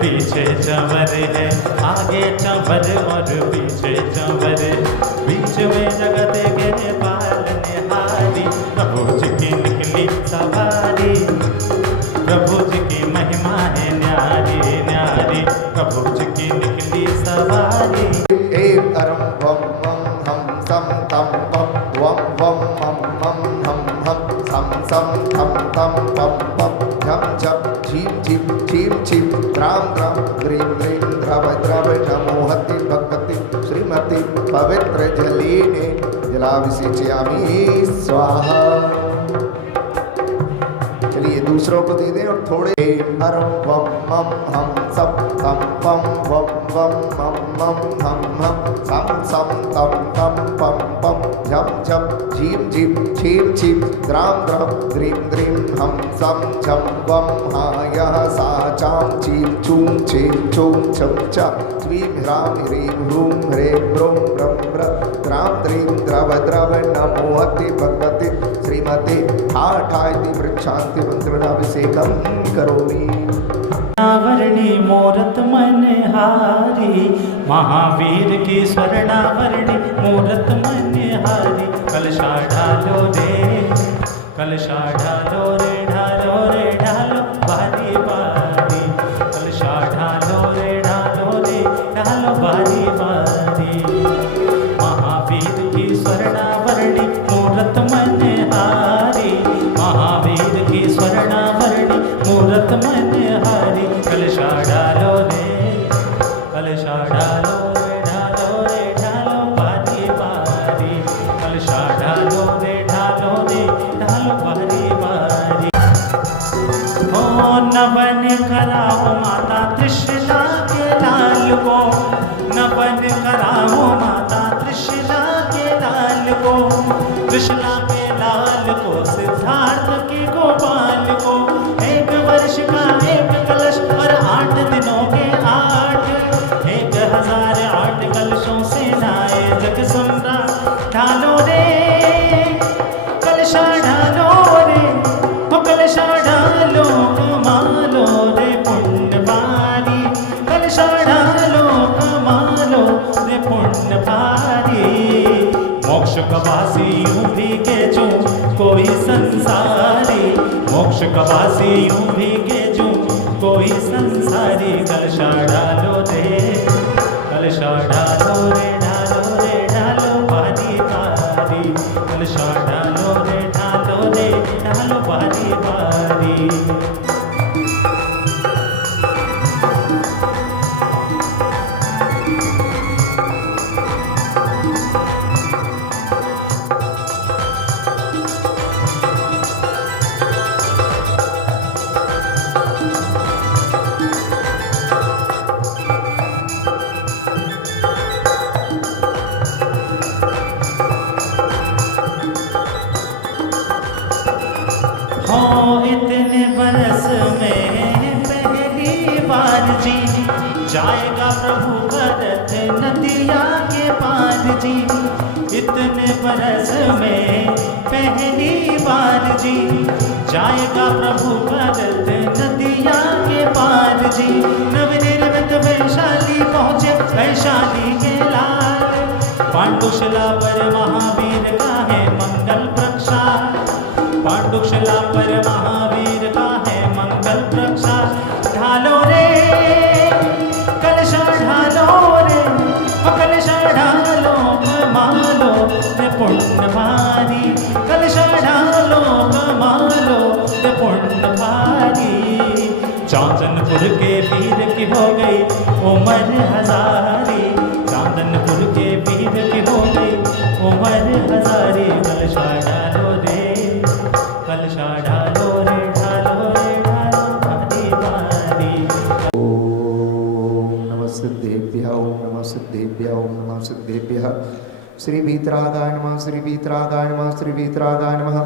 पीछे चंवर है, आगे चंवर और पीछे चंवर, बीच में जगत के पालनहारी, प्रभु जी की निकली सवारी, प्रभु जी की महिमा है न्यारी न्यारी, प्रभु जी की निकली सवारी। एम अरम वम वम हम सम तम वम वम वम मम मम हम हम सम सम थम तम पम पम झम झम झीम झीम झीम झीम द्राम द्राम ग्रीम ग्रीम द्रव द्रव नमो हति भगवती श्रीमती पवित्र जलीने जलाभिषेचयामि स्वाहा। चलिए दूसरों को दे दें और थोड़े अरम वम मम हम सब तम पम वम वम मम मम हम हम सम सम तम तम पम पम झम झम झीम झीम छीम छीम द्राम द्राम ग्रीम ग्रीम हम सम झम वम हा यह सा चाम चीम चूम छीम चूम छम चा श्रीम ह्राम ह्रीम ह्रूम ह्रेम ब्रूम ब्रम ब्र द्राम द्रीम द्रव द्रव नमो हति भगवती श्रीमती ठाठायति वृक्षांति मंत्राभिषेकम करोमि। स्वर्णावरणी मूरत मनहारी, महावीर की स्वर्णावरणी मूरत मनहारी, कलशा ढालो रे कलशा ढालो रे ढालो रे ढालो बारी बारी, कलशा ढालो रे ढालो बारी बारी। महावीर की स्वर्णावरणी मूरत मनहारी, महावीर की स्वर्णावरणी मूरत मनहारी, कलशा ढालो रे कलशा ढालो रे ढालो बारी बारी, कलशा ढालो रे ढालो बारी बारी। हो नवन कराओ माता त्रिशला के लाल को, नवन कराओ माता त्रिशला के लाल को, त्रिशला के लाल को सिद्धार्थ के गोपाल को, एक वर्ष का एक कलश और 8 दिनों के 8, 1008 कलशों से नहाए जग सम्राट। ढालो रे कलशा ढालो रे हो कलशा ढालो कमालो रे पुण्य भारी, कलशा ढालो कमालो रे पुण्य भारी। मोक्ष कवासी यूं भी के जो कोई संसारी, मोक्ष कवासी यूं भी के जो कोई संसारी, कलशा ढालो रे कलशा ढालो रे ढालो बारी बारी, कलशा ढालो रे ढालो बारी बारी। इतने बरस में पहली बार जी, जाएगा प्रभु भरत नदिया के पार जी। इतने बरस में पहली बार जी, जाएगा प्रभु भरत नदिया के पार जी। नवनिर्मित वैशाली पहुँचे वैशाली के लाल, पांडुशिला पर महावीर का है मंगल प्रक्षाल, पांडुशिला पर महावीर का है मंगल प्रक्षाल। ढालो रे कलशा ढालो रे कलशा ढालो कमालो रे पुण्य भारी, कलशा ढालो कमालो रे पुण्य भारी। चांदनपुर के वीर की हो गई उमर हजारी, चांदनपुर के वीर की हो गई उमर हजारी, कलशा ढालो रे कलशा ढालो रे ढालो बारी बारी। ओम नमः सिद्धेभ्यः ओम नमः सिद्धेभ्यः ओम नमः सिद्धेभ्यः। श्री वीतरागाय नमः श्री वीतरागाय नमः श्री वीतरागाय नमः।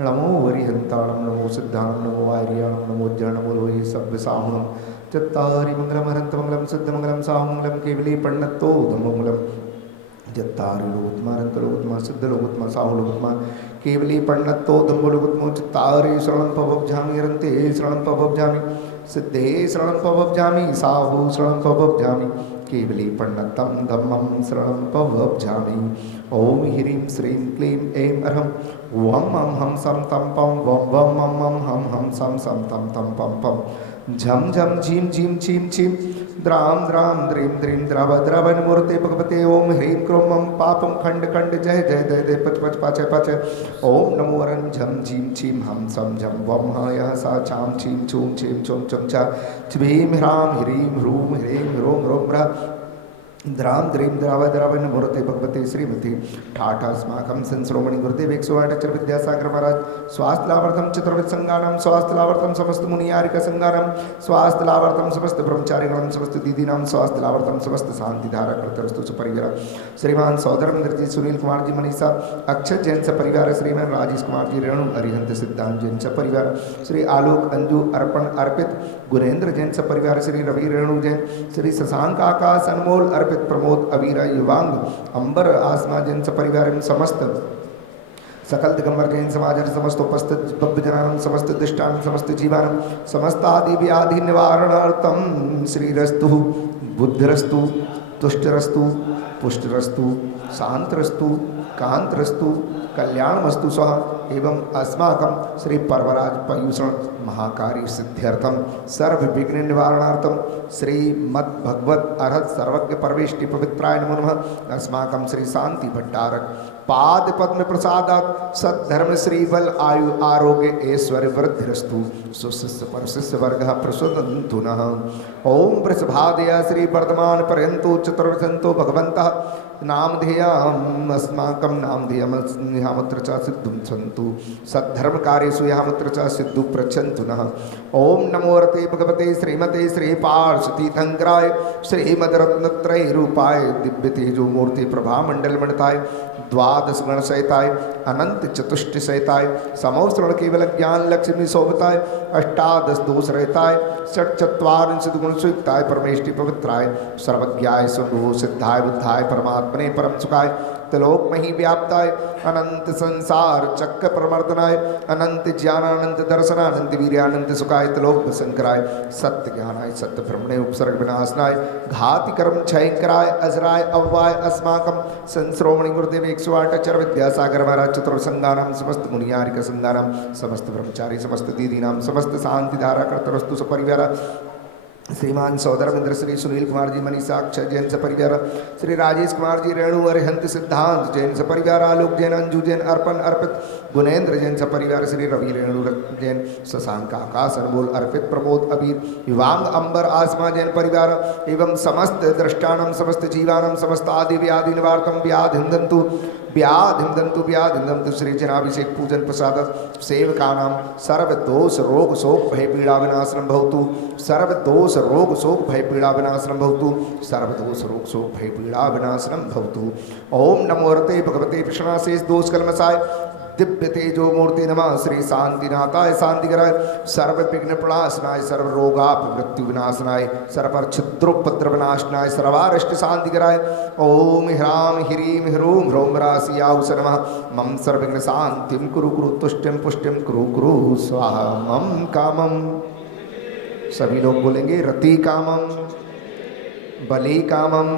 नमो वरिहंताणं नमो सिद्धाणं नमो वार्याणं नमो ज्ञानं नमो लोहि सव्यसाहुणं चत्तारि मंगलम हरन्तमंगलम सिद्धमंगलम साहुमंगलम केवली पण्णत्तो धम्ममंगलम जत्तारिलोत्मा सिद्धलोत्मा साहुलोत्मा केवली पण्णत्तो धम्मलोत्मो चत्तारि शरणं पवब्जामि रन्ते शरणं पवब्जामि सिद्धे शरणं पवब्जामि साहु शरणं पवब्जामि केवली पण्डतं धम्मं शरणं पवब्जामि ॐ ह्रीं श्रीं क्लीं ऐं अरहं वं मं हं सं तं पं वं वं मं मं हं हं सं सं तं तं पं पं झं झं झीं झीं छीं छीं द्रां द्रां द्रीं द्रीं द्रव द्रवन्मूर्ते भगवते ॐ ह्रीं क्रों मं पापं खण्ड खण्ड जय जय जय जय पच पच पच पच ॐ नमो वरं झं झीं छीं हं सं झं वं हय सा छां छीं छूं छीं छुं छुं च छ्वीं ह्रां ह्रीं ह्रूं ह्रीं ह्रूं ह्रूं ह्रः द्रां द्रीं द्रव द्रवन मूर्ते भगवते श्रीमती ठाठा अस्माकं संश्रोमणि गुरुदेव 108 विद्यासागर महाराज स्वास्थ्यलावर्तम चतुर्विध संगानम स्वास्थ्यलावर्तम समस्त मुनियारिक संगानम स्वास्थ्यलावर्तम समस्त ब्रह्मचारिगणम समस्त दीदीनाम स्वास्थ्यलावर्तम समस्त शांति धारा कर्तरस्तु परिवार श्रीमान सौधर्मेंद्र जी सुनील कुमार जी मनीषा अक्षय जैन स परिवार श्रीमान राजेश कुमार जी रेणु अरिहंत सिद्धांत जैन स परिवार श्री आलोक अंजू अर्पण अर्पित गुरेंद्र जैन स परिवार श्री रवि रेणु जैन श्री शशांक आकाश अनमोल अर्पित प्रमोद अवीरा युवांग अंबर आसमा जैन स परिवार समस्त सकल दिगंबर जैन समाज समस्त उपस्थित भव्य जनानम समस्त दिष्टान समस्त जीवानम समस्त आदि व्याधि निवारणार्थम श्रीरस्तु बुद्धिरस्तु तुष्टरस्तु पुष्टरस्तु शांतरस्तु कांतरस्तु कल्याणमस्तु स्वाहा एवं अस्माकं श्री परवराज पयूषण महाकार्य सिद्ध्यर्थम सर्व विघ्न निवारणार्थम श्री मद भगवत अर्हत सर्वज्ञ परमेष्टि पवित्राय नमो नमः अस्माकं श्री शांति भट्टारक पाद पद्म प्रसादात सद्धर्म श्री बल आयु आरोग्य ऐश्वर्य वृद्धिरस्तु सुशिष्य परशिष्य वर्ग प्रसुदन्तु नः ओम वृषभादया श्री वर्धमान पर्यंतो चतुर्विशंतो भगवन्तः नामधेयम् अस्माकं नामधेयमत्र च सिद्धुं सन्तु सद्धर्म कार्येषु यामत्र च सिद्धु प्रच्छन्तु नः ओम नमो रते भगवते श्रीमते श्री पार्षतीर्थंकराय श्रीमद्रत्नत्रय रूपाय दिव्य तेजो मूर्ति प्रभा मंडल मंडताय द्वादश गण सहिताय अनंत चतुष्ट सहिताय समोश्रण केवल ज्ञान लक्ष्मी शोभताय अष्टादश दोष रहताय षट चत्वारिंशत् गुण सुयुक्ताय परमेष्टि पवित्राय सर्वज्ञाय सुनो सिद्धाय बुद्धाय परमात्मने परम सुखाय त्रिलोक मही व्याप्ताय अनंत संसार चक्र प्रमर्दनाय अनंत ज्ञानानंद दर्शनानंद वीर्यानंद सुखाय त्रिलोक शंकराय सत्य ज्ञानाय सत्य ब्रह्मणे उपसर्ग विनाशनाय घाति कर्म क्षयंकराय अजराय अव्वाय अस्माकं संश्रोमणि गुरुदेव 108 विद्यासागर महाराज चतुर्संगानाम समस्त मुनियारिक संगानाम समस्त ब्रह्मचारी समस्त दीदीनाम समस्त शांति धारा कर्तरस्तु सपरिवार श्रीमान सौधर्मेंद्र श्री सुनील कुमार जी मनीषा अक्षय जैन स परिवार श्री राजेश कुमार जी रेणु अरिहंत सिद्धांत जैन स परिवार आलोक जैन अंजू जैन अर्पण अर्पित गुणेन्द्र जैन स परिवार श्री रवि रेणु जैन शशांक आकाश अनमोल अर्पित प्रमोद अबीर युवांग अंबर आसमा जैन परिवार एवं समस्त दृष्टानम समस्त जीवानम समस्त आदि व्याधि निवार्तम व्याधिंदंतु व्याधिंदंतु श्री जनाभिषेक पूजन प्रसाद सेवकानां सर्व दोष रोग शोक भय पीड़ा विनाशनम भवतु सर्व दोष रोग शोक भय पीड़ा विनाशनम भवतु सर्व दोष रोग शोक भय पीड़ा विनाशनम भवतु ओम नमो रते भगवते विष्णाशेष दोष कलमसाय दिव्य तेजो मूर्ति नमः श्री शांतिनाथाय शांतिकराय सर्व विघ्न प्रणाशनाय सर्व रोगाप मृत्यु विनाशनाय सर्व छिद्रोपद्र विनाशनाय सर्वारिष्ट शांतिकराय ओम ह्रां ह्रीं ह्रूं ह्रौं राशियाउस नमः मम सर्वविघ्न शांतिं कुरु कुरु तुष्टिं पुष्टिं कुरु कुरु स्वाहा मम कामम सभी लोग बोलेंगे रति कामम बलि कामम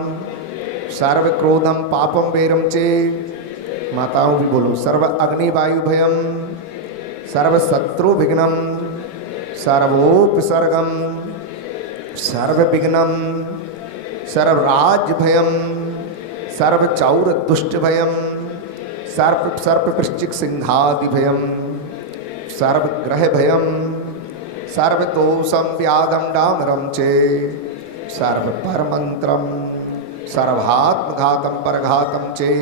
सर्व क्रोधम पापम वेरम चे माताओं भी बोलो सर्व अग्नि वायु भयम सर्व शत्रु विघ्नम सर्वोपसर्गम सर्व विघ्नम सर्व राज भयम सर्व चौर दुष्ट भयम सर्प सर्प वृश्चिक सिंहादि भयम सर्व ग्रह भयम सर्व दोषम व्याधम डामरम चे सर्व परमंत्रम सर्वात्मघातम परघातम चे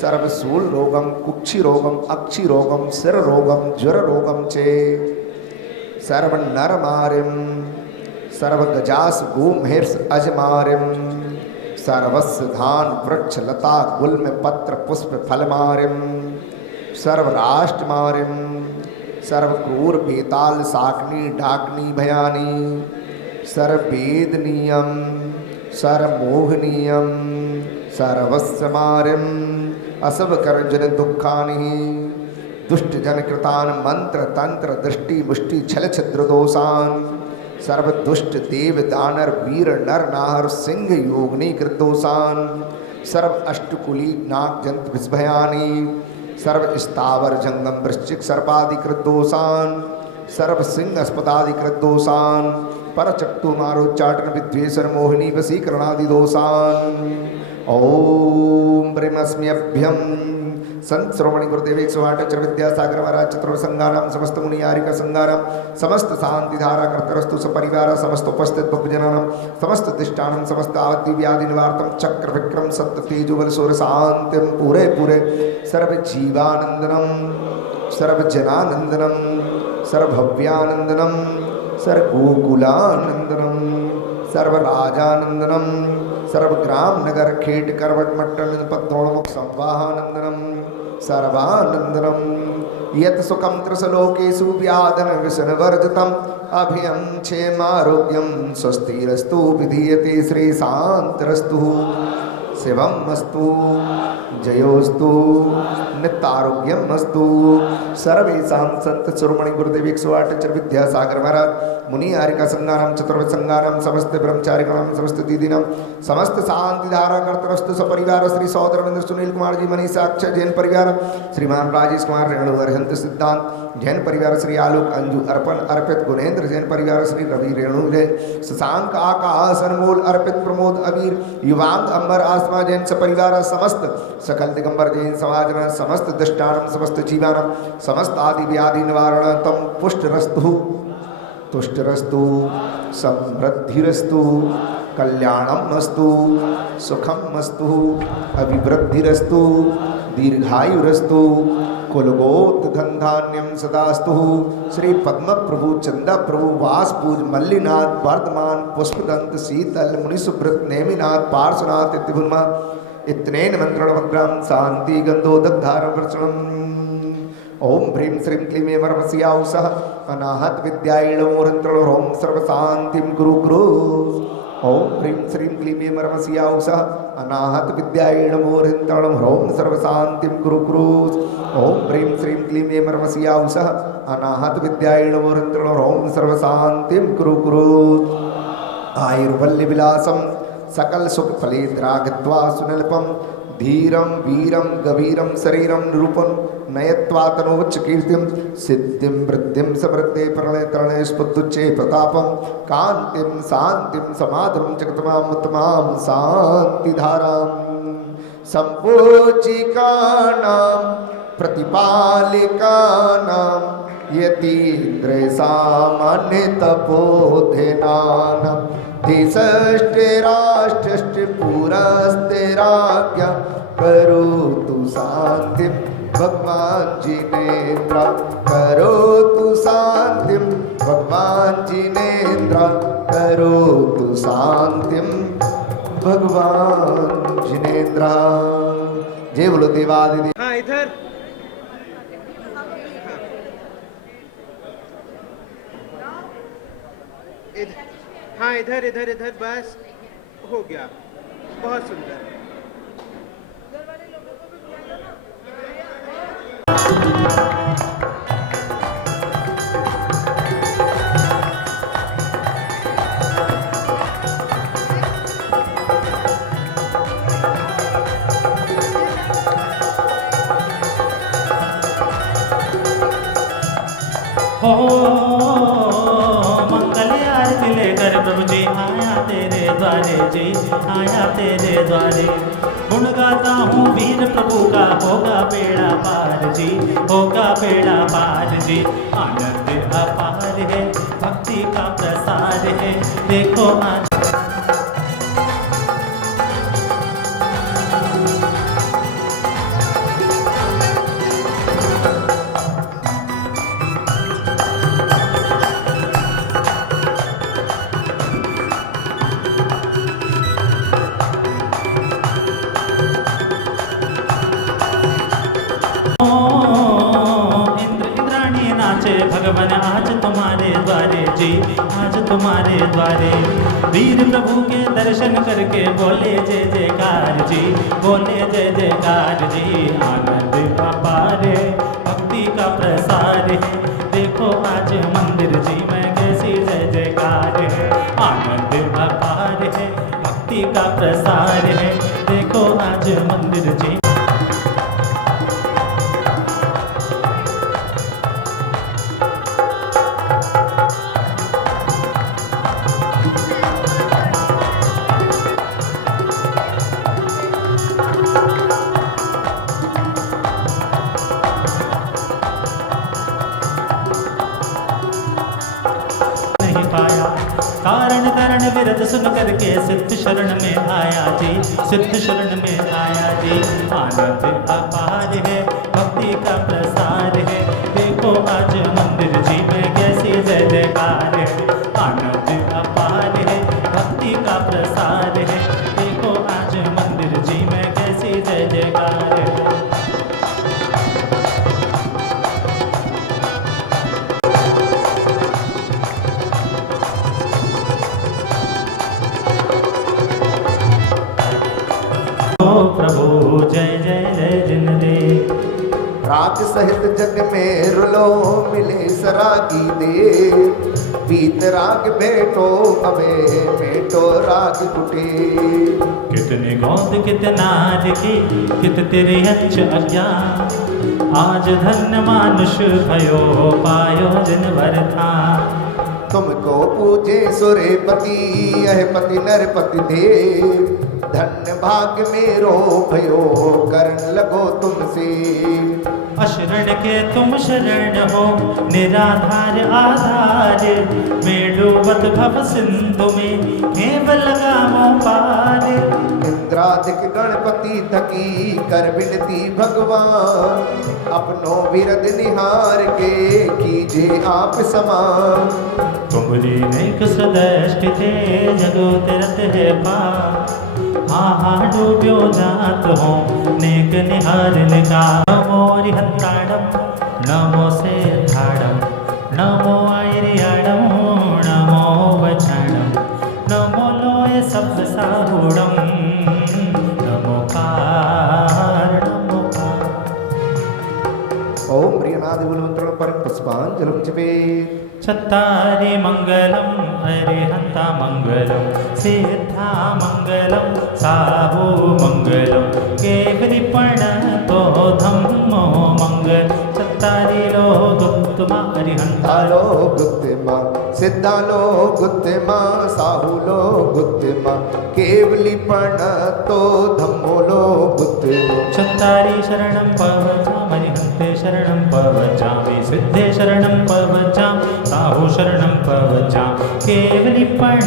सर्वशूल रोगम कुक्षि रोगम अक्षि रोगम सिर रोगम ज्वर रोगम चे सर्व नरमारिम सर्व गजास गोमहेर्ष अजमारिम सर्वस्व धान वृक्ष लता गुल्म पत्र पुष्प फलमारिम सर्व राष्ट्रमारिम सर्व क्रूर बेताल साकनी डाकनी भयानी सर्व वेदनीयम सर्व मोहनीयम सर्वस्वमारिम असव करजन दुखानि दुष्ट जन कृतान मंत्र तंत्र दृष्टि मुष्टि छल छिद्र दोषान सर्व दुष्ट देव दानर वीर नर नाहर सिंह योगनी कृतोषान सर्व अष्टकुली नाग जंत विस्भयानी सर्व स्थावर जंगम वृश्चिक सर्पाधिकृत दोषान सर्व सिंह अस्पताधिकृत दोषान पर चट्टु मारोच्चाटन विद्वेषण मोहिनी वशीकरणादि दोषान ओम ब्रह्मस्म्यभ्यम संत श्रोमणि गुरुदेव 108 विद्यासागर महाराज चतुर्थ संगानाम समस्त मुनि आरिका संगानाम समस्त शांति धारा कर्तरस्तु सपरिवार समस्त उपस्थित भक्तजनानाम समस्त दिष्टानम समस्त आवति व्याधि निवार्तम चक्र विक्रम सत्य तेजोबल सूर्य शांतिम पूरे पूरे सर्व जीवानंदनम सर्व जनानंदनम सर्व भव्यानंदनम सर्व गोकुलानंदनम सर्व राजानंदनम सर्व ग्राम नगर खेट करवट मट्टन पद्मोमुख संवाहानंदनम सर्वानंदनम यत सुखम त्रिसलोकेषु व्याधन व्यसन वर्जितम अभियं क्षेमारोग्यम स्वस्तिरस्तु विधीयते श्री शांतरस्तु शिवम अस्तु जयोस्तु नित्यारोग्यम अस्तु सर्वेषां संत शिरोमणि गुरुदेव 108 विद्यासागर महाराज मुनि आरिका संगानाम चतुर्थ संगानाम समस्त ब्रह्मचारिणाम समस्त दीदीनाम समस्त शांति धारा कर्तरस्तु सपरिवार श्री सौदरविंद सुनील कुमार जी मनीषा अक्षय जैन परिवार श्रीमान राजेश कुमार रेणु अरहंत सिद्धांत जैन परिवार श्री आलोक अंजू अर्पण अर्पित गुणेन्द्र जैन परिवार श्री रवि रेणु जैन शशांक आकाश अनमोल अर्पित प्रमोद अबीर युवांग अंबर आसमा जैन सपरिवार समस्त सकल दिगंबर जैन समाज समस्त दृष्टानम समस्त जीवानम समस्त आदि व्याधि निवारण तम पुष्टरस्तु तुष्टरस्तु समृद्धिरस्तु कल्याणम अस्तु सुखम अस्तु अभिवृद्धिरस्तु दीर्घायुरस्तु कुलगोत धनधान्यम सदास्तु श्री पद्म प्रभु चंदा प्रभु वास पूज मल्लिनाथ वर्धमान पुष्पदंत शीतल मुनिसुब्रत नेमिनाथ पार्श्वनाथ इत्युन्मा इतनेन मंत्रण मग्राम शांति गंधोदधार वर्षणम ओम ह्रीं श्रीं क्लीं वरमस्याउसः अनाहत विद्यायणमोरंत्रण ओम सर्व शांतिम गुरु गुरु ओम ह्रीं श्रीं क्लीं वरमस्याउसः अनाहत विद्यायणमोरंत्रण ओम सर्व शांतिम गुरु गुरु ओम ह्रीं श्रीं क्लीं वरमस्याउसः अनाहत विद्यायणमोरंत्रण ओम सर्व शांतिम गुरु गुरु आयुर्वल्ली विलासम सकल सुख फले द्रागत्वा सुनल्पम धीरम वीरम गवीरम शरीरम निरूपम नयत्वा तनोच्च कीर्तिम सिद्धिम वृद्धिम समृद्धे प्रणय तरणय स्पुद्धुच्चे प्रतापम कांतिम शांतिम समाधुरम जगतमाम उत्तमाम शांतिधाराम संपूजिकानां प्रतिपालिकानां यतीन्द्र सामान्यतपोधेनानां दिशष्टिराष्टिष्टिपुरस्तिराज्ञा करोतु शांतिं भगवान जिनेन्द्र करोतु शांतिं भगवान जिनेन्द्र करोतु शांतिं भगवान जिनेन्द्र। जय बोलो देवादिदेव। हाँ इधर हाँ इधर इधर इधर बस हो गया, बहुत सुंदर। हो मंगल आरती लेकर प्रभु जी आया तेरे द्वारे जी, आया तेरे द्वारे। गुण गाता हूँ वीर प्रभु का, होगा बेड़ा पार जी, होगा बेड़ा पार जी। आनंद अपार है, भक्ति का प्रसार है, देखो आज भगवान आज तुम्हारे द्वारे जी, आज तुम्हारे द्वारे। वीर प्रभु के दर्शन करके बोले जय जयकार जी, बोले जय जयकार जी। आनंद अपार है, भक्ति का प्रसार है, देखो आज मंदिर जी में कैसी जय जयकार विरत सुन करके सिद्ध शरण में आया जी, सिद्ध शरण में आया जी। आनंद अपार है, भक्ति का प्रसार है, देखो आज मंदिर जी में कैसी जय जयकार है। आनंद अपार है, भक्ति का प्रसार है, देखो आज मंदिर जी में कैसी जय जयकार है। प्रभु जय जय जय जिन दे। राग सहित जग में रुलो मिले सरागी दे, बीत राग भेटो अबे भेटो राग कुटे। कितने गोद कितना की कित तेरे अंश अज्ञान, आज धन्य मानुष भयो पायो जिन वरथा। तुमको पूजे सुरेपति यह पति नरपति दे, धन्य भाग्य मेरो भयो करण लगो तुमसे। अशरण के तुम शरण हो निराधार आधार, में डूबत भव सिंधु में केवल लगामो पार। इंद्रादिक गणपति थकी कर विनती भगवान, अपनो विरद निहार के कीजे आप समान। तुमरी नेक सदृष्टि ते जगो तिरत है पार, हाँ डूब्यो जात हो नेक निहार निका। नमो हत्ताड़म नमो से थाड़म, नमो आयरियाड़म नमो वचाड़म, नमो लोय सब साहुड़म, नमो कार नमो कार। ओम प्रियनादि मंत्रों पर पुष्पांजलि जपे। चत्तारि मंगलम अरिहंता मंगलम, सिद्धा मंगलम साहु मंगलम, केवलिपण तो धम्मो मंगल। चत्तारि लोक उत्तमा अरिहंता लो गुत्तिमा सिद्धा लो गुत्तिमा साहु लो गुत्तिमा, केवलिपण तो धम्मो लो गुत्तिमा। चत्तारि शरणं पवचामि अरिहन्ते शरणं पवचामि, सिद्धे शरणं पवचामि साहु शरणं पवचामि, केवलिपण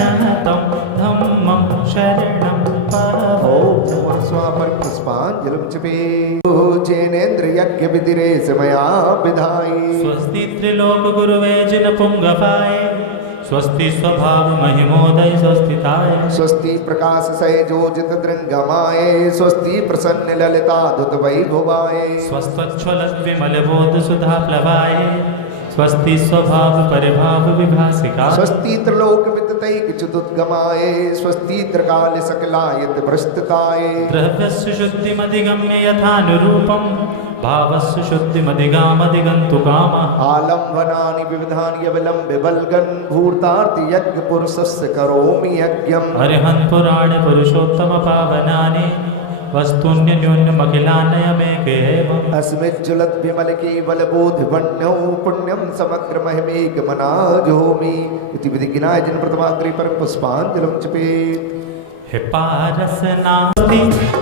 तं धम्मं शरणं पवचामि। स्वापर पुष्पांजलि जपे। जैनेन्द्र यज्ञ विधिरे समया विधाई, स्वस्ति त्रिलोक गुरुवे जिन पुंगवाए, स्वस्ति स्वभाव महिमोदय स्वस्तिताय। स्वस्ति प्रकाश सैजोजित दृंगमाए, स्वस्ति प्रसन्न ललिता दुत वैभवाए। स्वस्त्वच्छल विमल बोध सुधा प्लवाए, स्वस्ति स्वभाव परिभाव विभासिका। स्वस्ति त्रिलोक विदितैक चतुद्गमाए, स्वस्ति त्रिकाल सकलायत भ्रष्टताए। द्रव्यस्य शुद्धिमधिगम्य यथानुरूपं, भावस्य शुद्धिमधिगामधिगन्तु कामः। आलम्बनानि विविधानि अविलम्ब्य बल्गन्, भूतार्थ यज्ञ पुरुषस्य करोमि यज्ञम्। अर्हन् पुराण पुरुषोत्तम पावनानि, वस्तुन्यन्योन्यमखिलान्यमेकेवम्। अस्मिज्ज्वलत् विमल केवल बोध वन्यौ, पुण्यं समग्र महिमेक मनाजोमि। इति विधि गिनाय जिन प्रथमाग्रे पर पुष्पांजलि जपे। हे पारस नामति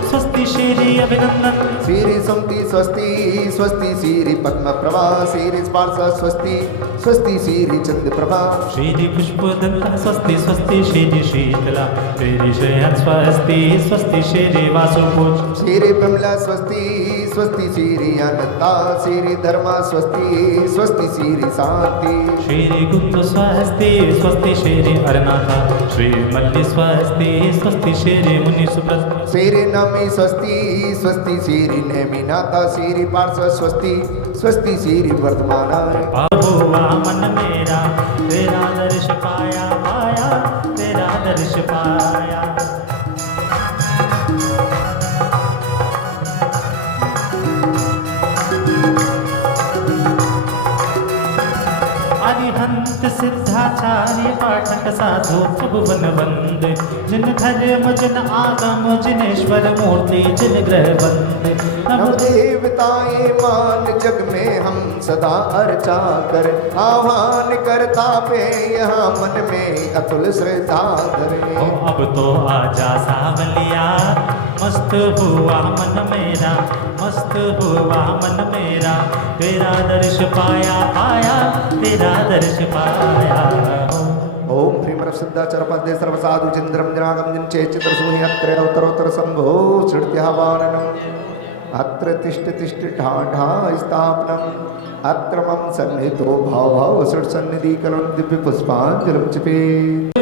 स्वस्ति श्री अभिनंदन, श्री सुमति स्वस्ति स्वस्ति श्री पद्म प्रभा, श्री स्पार्श स्वस्ति स्वस्ति श्री चंद्र प्रभा। श्री पुष्पदंता स्वस्ति स्वस्ति श्री शीतला, श्री श्रेयः स्वस्ति स्वस्ति श्री वासुपूज। श्री विमला स्वस्ति स्वस्ति श्री अनंता, श्री धर्मा स्वस्ति स्वस्ति श्री शांति। श्री गुप्त स्वस्ति स्वस्ति श्री अरनाथा, श्री मल्लि स्वस्ति स्वस्ति श्री मुनि सुब्रत। श्री नमी स्वस्ति स्वस्ति श्री नेमिनाथा, श्री पार्श स्वस्ति स्वस्ति श्री वर्धमानाय। हुआ मन मेरा तेरा दर्श पाया, पाया तेरा दर्श पाया। अरिहंत सिद्धाचार्य पाठक साधु भुवन वंदे, जिन धर्म जिन आगम जिनेश्वर मूर्ति जिन ग्रह वंदे। नव देवताएं मान जग में हम सदा अर्चा कर, आह्वान करता पे यहाँ मन में अतुल श्रद्धा धरे। अब तो आजा सावलिया, मस्त हुआ मन मेरा, मस्त हुआ मन मेरा, तेरा दर्श पाया, पाया तेरा दर्श पाया। ओम ह्रीं सिद्ध प्रसिद्धाचर पद्ये सर्वसाधु चिंद्रम जनागम जिनचे चित्रसूहि अत्र अवतरोत्तर संभो सृत्यावाननम् अत्र तिष्ठ तिष्ठ ढा ढा स्थापनम् अत्र मम सन्निहितो भाव भाव सन्निधि कलम दिव्य पुष्पांजलि चिपे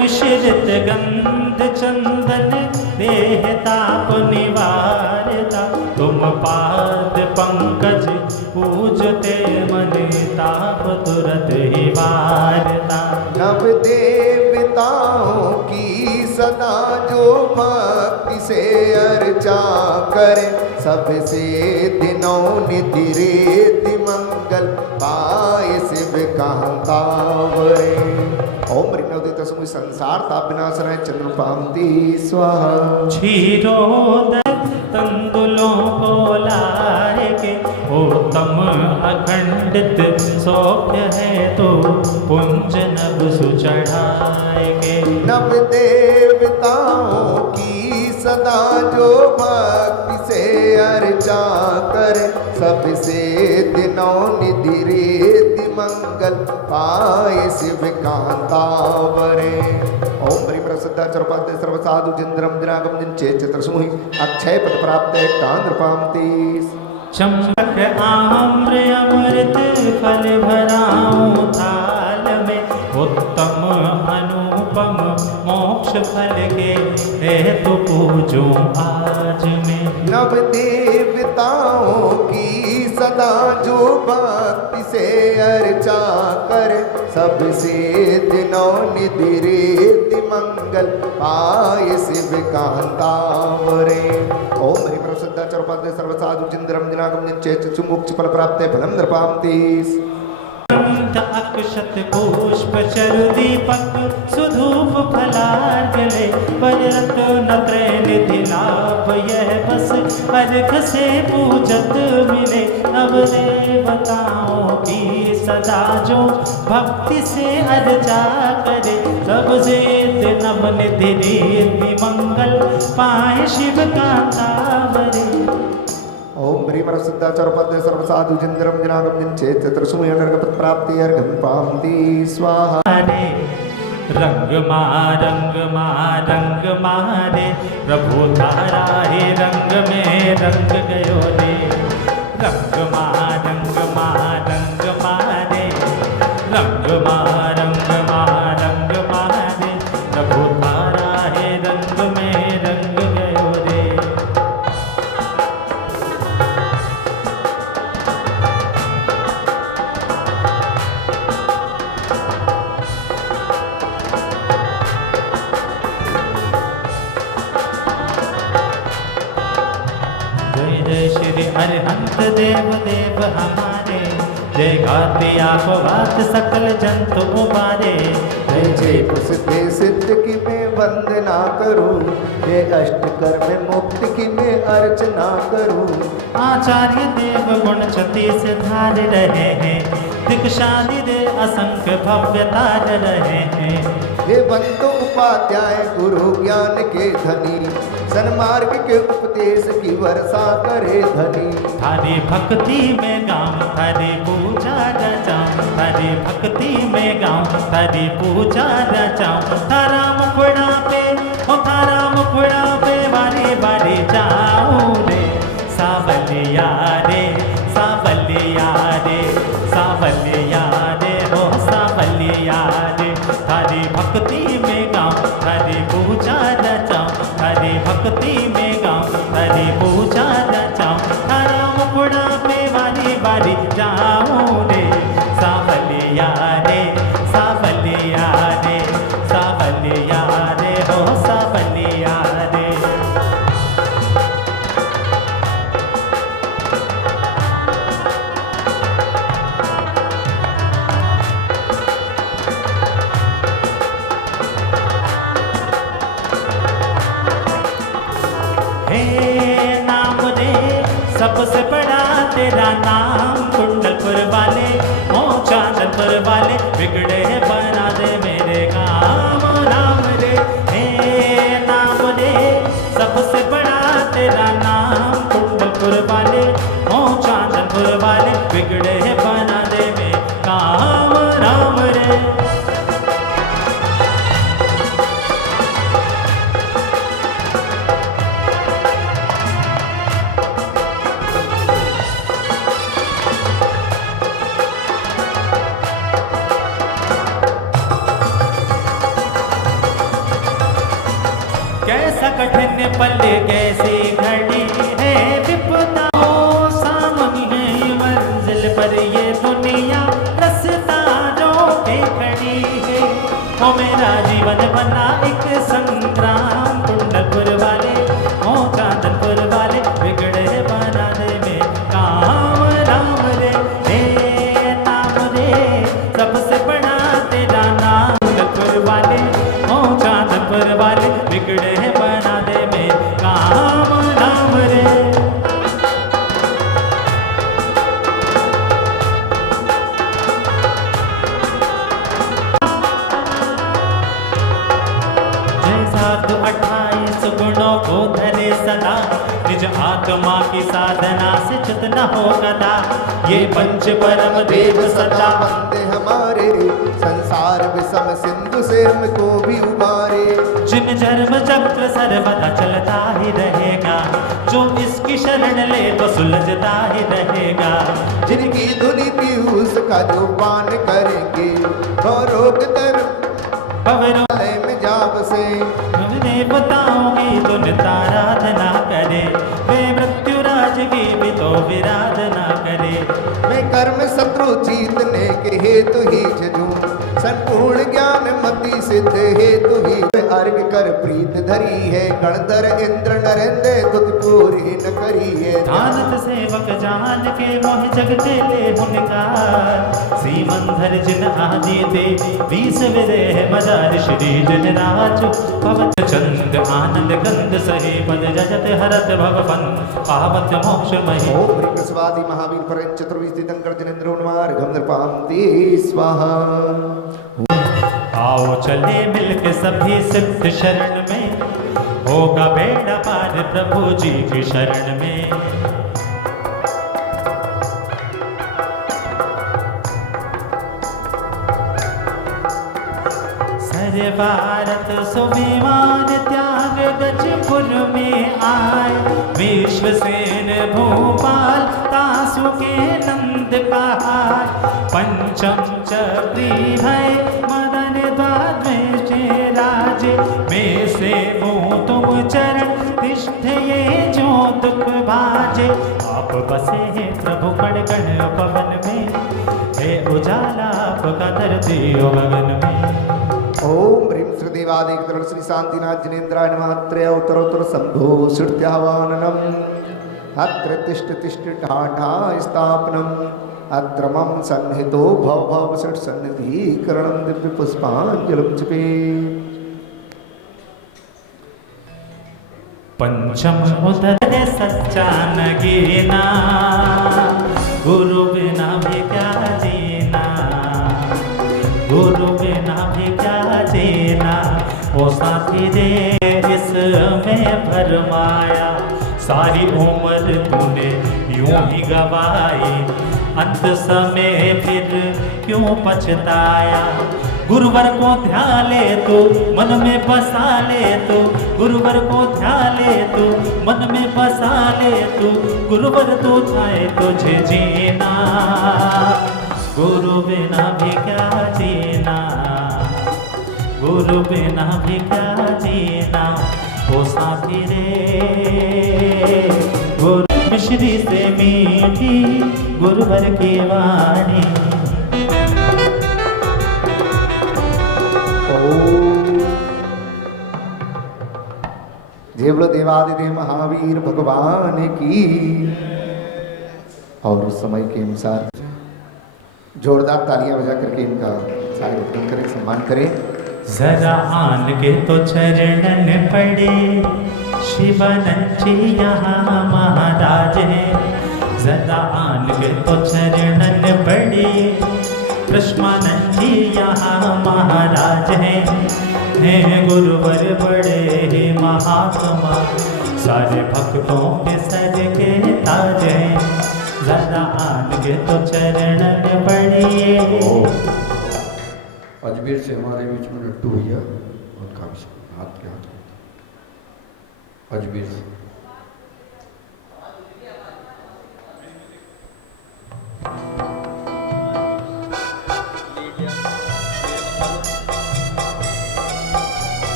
मिश्रित गंध चंदन देह ताप निवारता तुम पाद पंकज पूजते मन ताप तुरत ही वारता। नव देवताओं की सदा जो भक्ति से अर्चा करे सबसे दिनों निधि रेति मंगल पाए शिव कांतावरे। ओम ऋणोदित तस्मै संसार ताप विनाशनाय चंद्रपांति स्वाहा। क्षीरोदय तंदुलों को लाए के उत्तम अखंडित सौख्य है तो पुंज नभ सुचढ़ाए के। नव देवताओं की सदा जो भक्ति से अर्चा करे सबसे दिनों निधि रेति मंगल पाए शिव कांतावरे। ओम ह्रीं प्रसिद्धाचर पद्ये सर्वसाधु जिंद्रम दिनागम जिनचे चित्रसूहि अक्षय पद प्राप्त तांद्रपांति। चंपक आम्र अमृत फल भराऊं थाल में उत्तम अनुपम मोक्ष फल के हेतु पूजूं आज में। नव देवताओं की सदा जो भक्ति से अर्चा कर सबसे दिनों निधि रेति मंगल पाए शिव कांतावरे। ओम ह्रीं प्रसिद्धाचर पद्ये सर्वसाधु चिंद्रम दिनागम जिनचे चित्सुमुक्ष फल प्राप्ते फलम नृपांति। अक्षत पुष्प चरु दीपक सुधूप फलार्घ्य परत नत्र निधि लाभ यह बस अर्घ से पूजत मिले। नव देवताओं की सदा जो भक्ति से अर्चा करे सबसे नव निधि रेति मंगल पाए शिव कांतावरे। ओम ह्रीं प्रसिद्धाचर पद्ये सर्वसाधु जिंद्रम दिनागम जिनचे चित्रसूहि अर्घ प्राप्ति अर्घं पांति स्वाहा। रंग मारे प्रभु तारा हे रंग में रंग गयो रे। रंग मारे प्रभु तारा हे रंग में रंग गयो रे। जय श्री अरिहंत देव देव हमारे जय गाते आप बात सकल जंतु उबारे। जय जय पुष्पे सिद्ध की मैं वंदना करूं जय अष्टकर में मुक्ति की मैं अर्चना करूं। आचार्य देव गुण 36 धार रहे हैं दीक्षादि दे असंख्य भव्य तार रहे हैं। हे बंधु उपाध्याय गुरु ज्ञान के धनी सन्मार्ग के उपदेश की वर्षा करे धनी। थारी भक्ति में गाऊं थारी पूजा रचाऊं थारी भक्ति में गाऊं थारी पूजा रचाऊं। थारा मुखड़ा पे ओ थारा मुखड़ा पे बारी बारी जाऊं रे। सावलिया रे सावलिया रे सावलिया रे हो सावलिया रे। थारी भक्ति में गाऊं थारी पूजा रचाऊं थारी भक्ति में गाऊं थारी पूजा रचाऊं। थारा मुखड़ा पे बारी बारी जाऊं रे। सावलिया रे सावलिया रे सावलिया रे हो सावलिया रे। नाम रे सबसे बड़ा तेरा नाम कुंडलपुर वाले ओ चांदपुर वाले बिगड़े बना दे मेरे गाँव। नाम रे हे नाम रे सबसे बड़ा तेरा नाम कुंडलपुर वाले ओ चांदपुर वाले बिगड़े बना दे मेरे गाँव। राम रे के पल कैसी घड़ी है विपदाओं सामने है ये मंजिल पर ये दुनिया रास्ता रोके खड़ी है। ओ मेरा जीवन बना एक संग्राम, कुंडलपुर वाले ओ चांदनपुर वाले बिगड़े बना दे में काम राम रे, हे नाम रे सबसे बड़ा तेरा नाम। कुंडलपुर वाले ओ चांदनपुर वाले बिगड़े बना दे में काम राम रे। जैसा तू 28 गुणों को धरे सदा, निज आत्मा की साधना से चित न हो गदा। ये पंच परम देव सदा बंदे हमारे, संसार विषम सिंधु से हमको भी उबारे। जिन जन्म चक्र सर्वदा चलता ही रहेगा, जो इसकी शरण ले तो सुलझता ही रहेगा। जिनकी धुनी पीयूष का जो पान करेंगे, वो रोग तर पवनों में जाप से। हमने बताओगी तो निताराधना करे, वे मृत्युराज की भी तो विराधना करे। मैं कर्म शत्रु जीतने के हेतु ही झूम, संपूर्ण ज्ञान मति सिद्ध हेतु ही अर्घ कर प्रीत धरी है। गणधर इंद्र नरेंद्र तुझ पूरी न करी है। जानत सेवक जान के मोह जगते ले हुनकार, सीमंधर जिन आदि दे 20 विदेह मजार श्री जन राज। पवच चंद आनंद गंध सहे पद जजत हरत भवन, पावत मोक्ष महि। ओम ह्रीं स्वादि महावीर परं चतुर्विधि तंकर जनेन्द्र उन्मार्गम नृपाम ते स्वाहा। आओ चले मिलके सभी सिद्ध शरण में, होगा बेड़ा पार प्रभु जी की शरण में। सर्व भारत स्वाभिमान त्याग गजपुर में आए, विश्वसेन भूपाल तासु के नंद कहार। पंचम चक्री है मदन द्वादश राजे, में से वो तुम चरण तिष्ठ ये जो दुख भाजे। आप बसे हैं प्रभु कण कण पवन में, हे उजाला आपका धरती गगन में। ओम ह्रीं श्रीदेवादिक तरुण श्री शांतिनाथ जनेन्द्राय नमः। त्रयोत्तरोत्तर शंभो श्रुत्यावाननम, अत्र तिष्ठ तिष्ठ ठाठा स्थापनम, अत्र मम सन्निहितो भव भव षट् सन्निधिकरणं दिव्य पुष्पांजलिं जपे। पंचम उदर सच्चा नगीना, गुरु बिना भी क्या जीना, गुरु बिना भी क्या जीना। ओ साथी दे इसमें भरमाया, सारी उम्र तूने यूं ही गवाई, अंत समय फिर क्यों पछताया। गुरुवर को ध्यान ले तू मन में बसा ले तू, गुरुवर को ध्यान ले तू मन में बसा ले तू। गुरुवर तू चाहे तुझे जीना, गुरु बिना भी क्या जीना, गुरु बिना भी क्या जीना। ओ साथी रे गुरु मिश्री से मीठी गुरुवर की वाणी। जय बोलो देवादिदेव महावीर भगवान की। और उस समय के अनुसार जोरदार तालियां बजा करके इनका स्वागत करें, सम्मान करें। जरा आन के तो चरणन पड़े, शिवानंद जी यहाँ महाराज हैं। जरा आन के तो चरणन पड़े, कृष्णानंद जी यहाँ महाराज हैं। गुरुवर बड़े ही महात्मा, सारे भक्तों के सर के ताज हैं। जरा आन के तो चरणन पड़िए। अजमेर से हमारे बीच में लट्टू भैया और काफी हाथ के हाथ अजमेर से।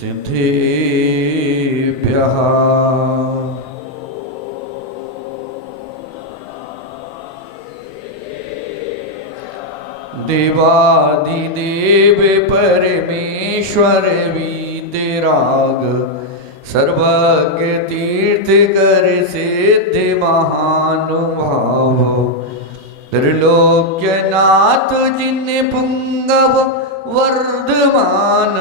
सिद्धेभ्यः देवादिदेव परमेश्वर वीतराग सर्वज्ञ तीर्थकर सिद्धि महानुभाव त्रिलोक्यनाथ जिन्ने पुंगव वर्धमान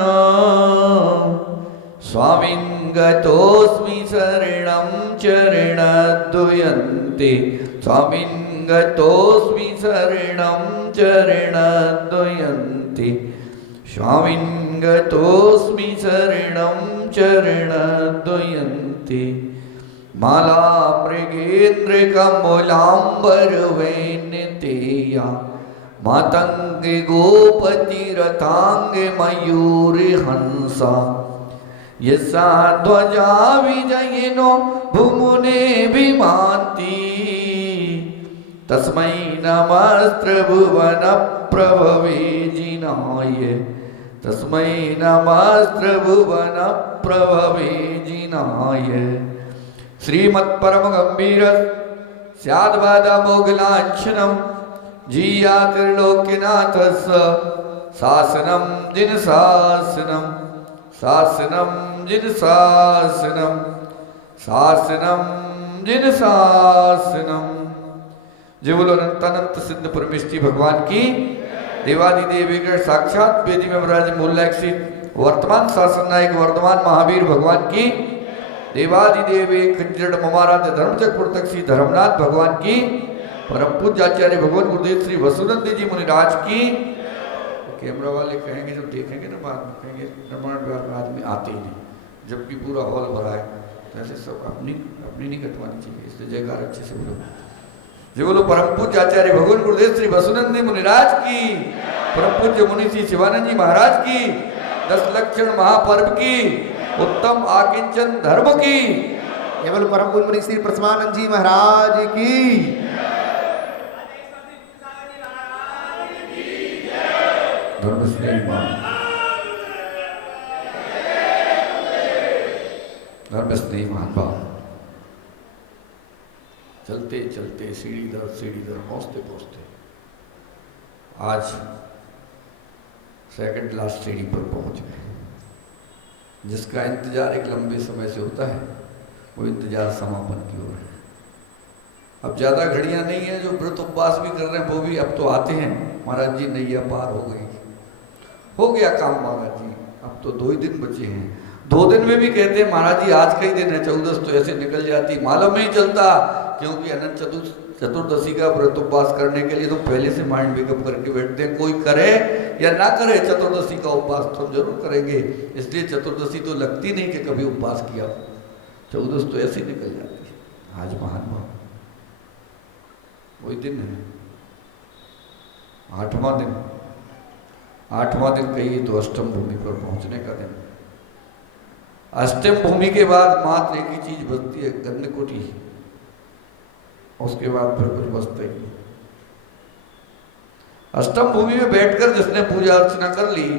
स्वामिंगतोस्मि शरणं चरणद्वयन्ते स्वामिंगतोस्मि शरणं चरणद्वयन्ते स्वामिंगतोस्मि शरणं चरणद्वयन्ते माला मृगेन्द्र कमलांबर वैनतेया मातंग गोपति रथांग मयूर हंसा यसा ध्वजा विजयिनो भुमुने विमान्ति तस्मै नमस्त्र भुवन प्रभवे जिनाय तस्मै नमस्त्र भुवन प्रभवे जिनाय श्रीमत्परम गंभीर स्याद्वादा मोगलांछनम जीया त्रिलोक्यनाथ शासनम जिन शासनम शासनम जिन शासनम शासनम जिन शासनम। जय बोलो अनंत सिद्ध परमेष्टि भगवान की। देवादिदेव साक्षात वेदी में महाराज मूल्याक्षित वर्तमान शासन नायक वर्तमान महावीर भगवान की। देवादिदेव कंजड़ ममाराध्य धर्मचक्र श्री धर्मनाथ भगवान की। परम पूज्य आचार्य भगवान गुरुदेव श्री वसुनंद जी मुनिराज की। कैमरा वाले कहेंगे जब देखेंगे ना बाद में कहेंगे निर्माण विभाग में आदमी आते ही नहीं, जबकि पूरा हॉल भरा है। तो ऐसे सब अपनी नहीं कटवानी चाहिए, इसलिए जयकार अच्छे से बोलो। जय बोलो परम पूज्य आचार्य भगवान गुरुदेव श्री वसुनंद जी मुनिराज की। परम पूज्य मुनि श्री शिवानंद जी महाराज की। 10 लक्षण महापर्व की उत्तम आकिंचन धर्म की। केवल परम पूज्य मुनि श्री प्रसवानंद जी महाराज की। धर्म स्नेहीमान भाव चलते चलते सीढ़ी दर पहुंचते पहुंचते आज सेकंड लास्ट सीढ़ी पर पहुंच गए। जिसका इंतजार एक लंबे समय से होता है वो इंतजार समापन की ओर है। अब ज़्यादा घड़ियां नहीं है, जो व्रत उपवास भी कर रहे हैं वो भी अब तो आते हैं। महाराज जी नैया पार हो गई, हो गया काम महाराज जी, अब तो 2 ही दिन बचे हैं। 2 दिन में भी कहते हैं महाराज जी आज का ही दिन है, 14 तो ऐसे निकल जाती, मालूम नहीं चलता। क्योंकि अनंत चतुर्दशी का व्रत उपवास करने के लिए तो पहले से माइंड मेकअप करके बैठते हैं। कोई करे या ना करे, चतुर्दशी का उपवास तो हम जरूर करेंगे। इसलिए चतुर्दशी तो लगती नहीं कि कभी उपवास किया, 14 तो ऐसे ही निकल जाती है। आज महान भाव वही दिन है, 8वां दिन कहिए तो अष्टम भूमि पर पहुंचने का दिन। अष्टम भूमि के बाद मात्र एक ही चीज बचती है, गंधकुटी। उसके बाद फिर कुछ बचता ही नहीं। अष्टम भूमि में बैठकर जिसने पूजा अर्चना कर ली,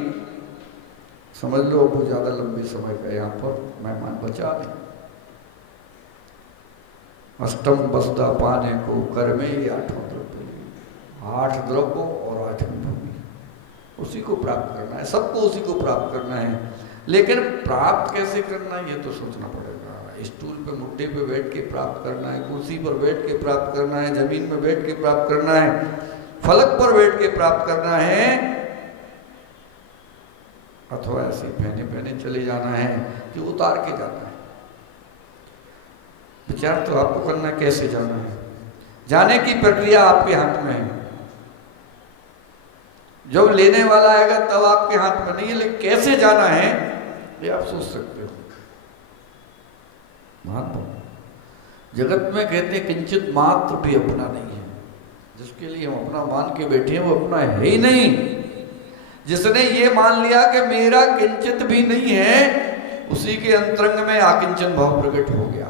समझ लो वो ज्यादा लंबे समय का यहाँ पर मेहमान बचा नहीं। अष्टम बसदा पाने को कर में ये 8वां द्रव्य, 8 द्रव्य और 8वीं भूमि, उसी को प्राप्त करना है। सबको उसी को प्राप्त करना है, लेकिन प्राप्त कैसे करना है ये तो सोचना पड़ेगा। स्टूल पे मुट्ठे पे बैठ के प्राप्त करना है, कुर्सी पर बैठ के प्राप्त करना है, जमीन में बैठ के प्राप्त करना है, फलक पर बैठ के प्राप्त करना है, अथवा ऐसे पहने पहने चले जाना है कि उतार के जाना है। विचार तो आपको करना कैसे जाना है। जाने की प्रक्रिया आपके हाथ में है। जब लेने वाला आएगा तब आपके हाथ में नहीं है, लेकिन कैसे जाना है ये आप सोच सकते हो। महात्मा जगत में कहते हैं किंचित मात्र भी अपना नहीं है। जिसके लिए हम अपना मान के बैठे हैं वो अपना है ही नहीं। जिसने ये मान लिया कि मेरा किंचित भी नहीं है, उसी के अंतरंग में आकिंचन भाव प्रकट हो गया।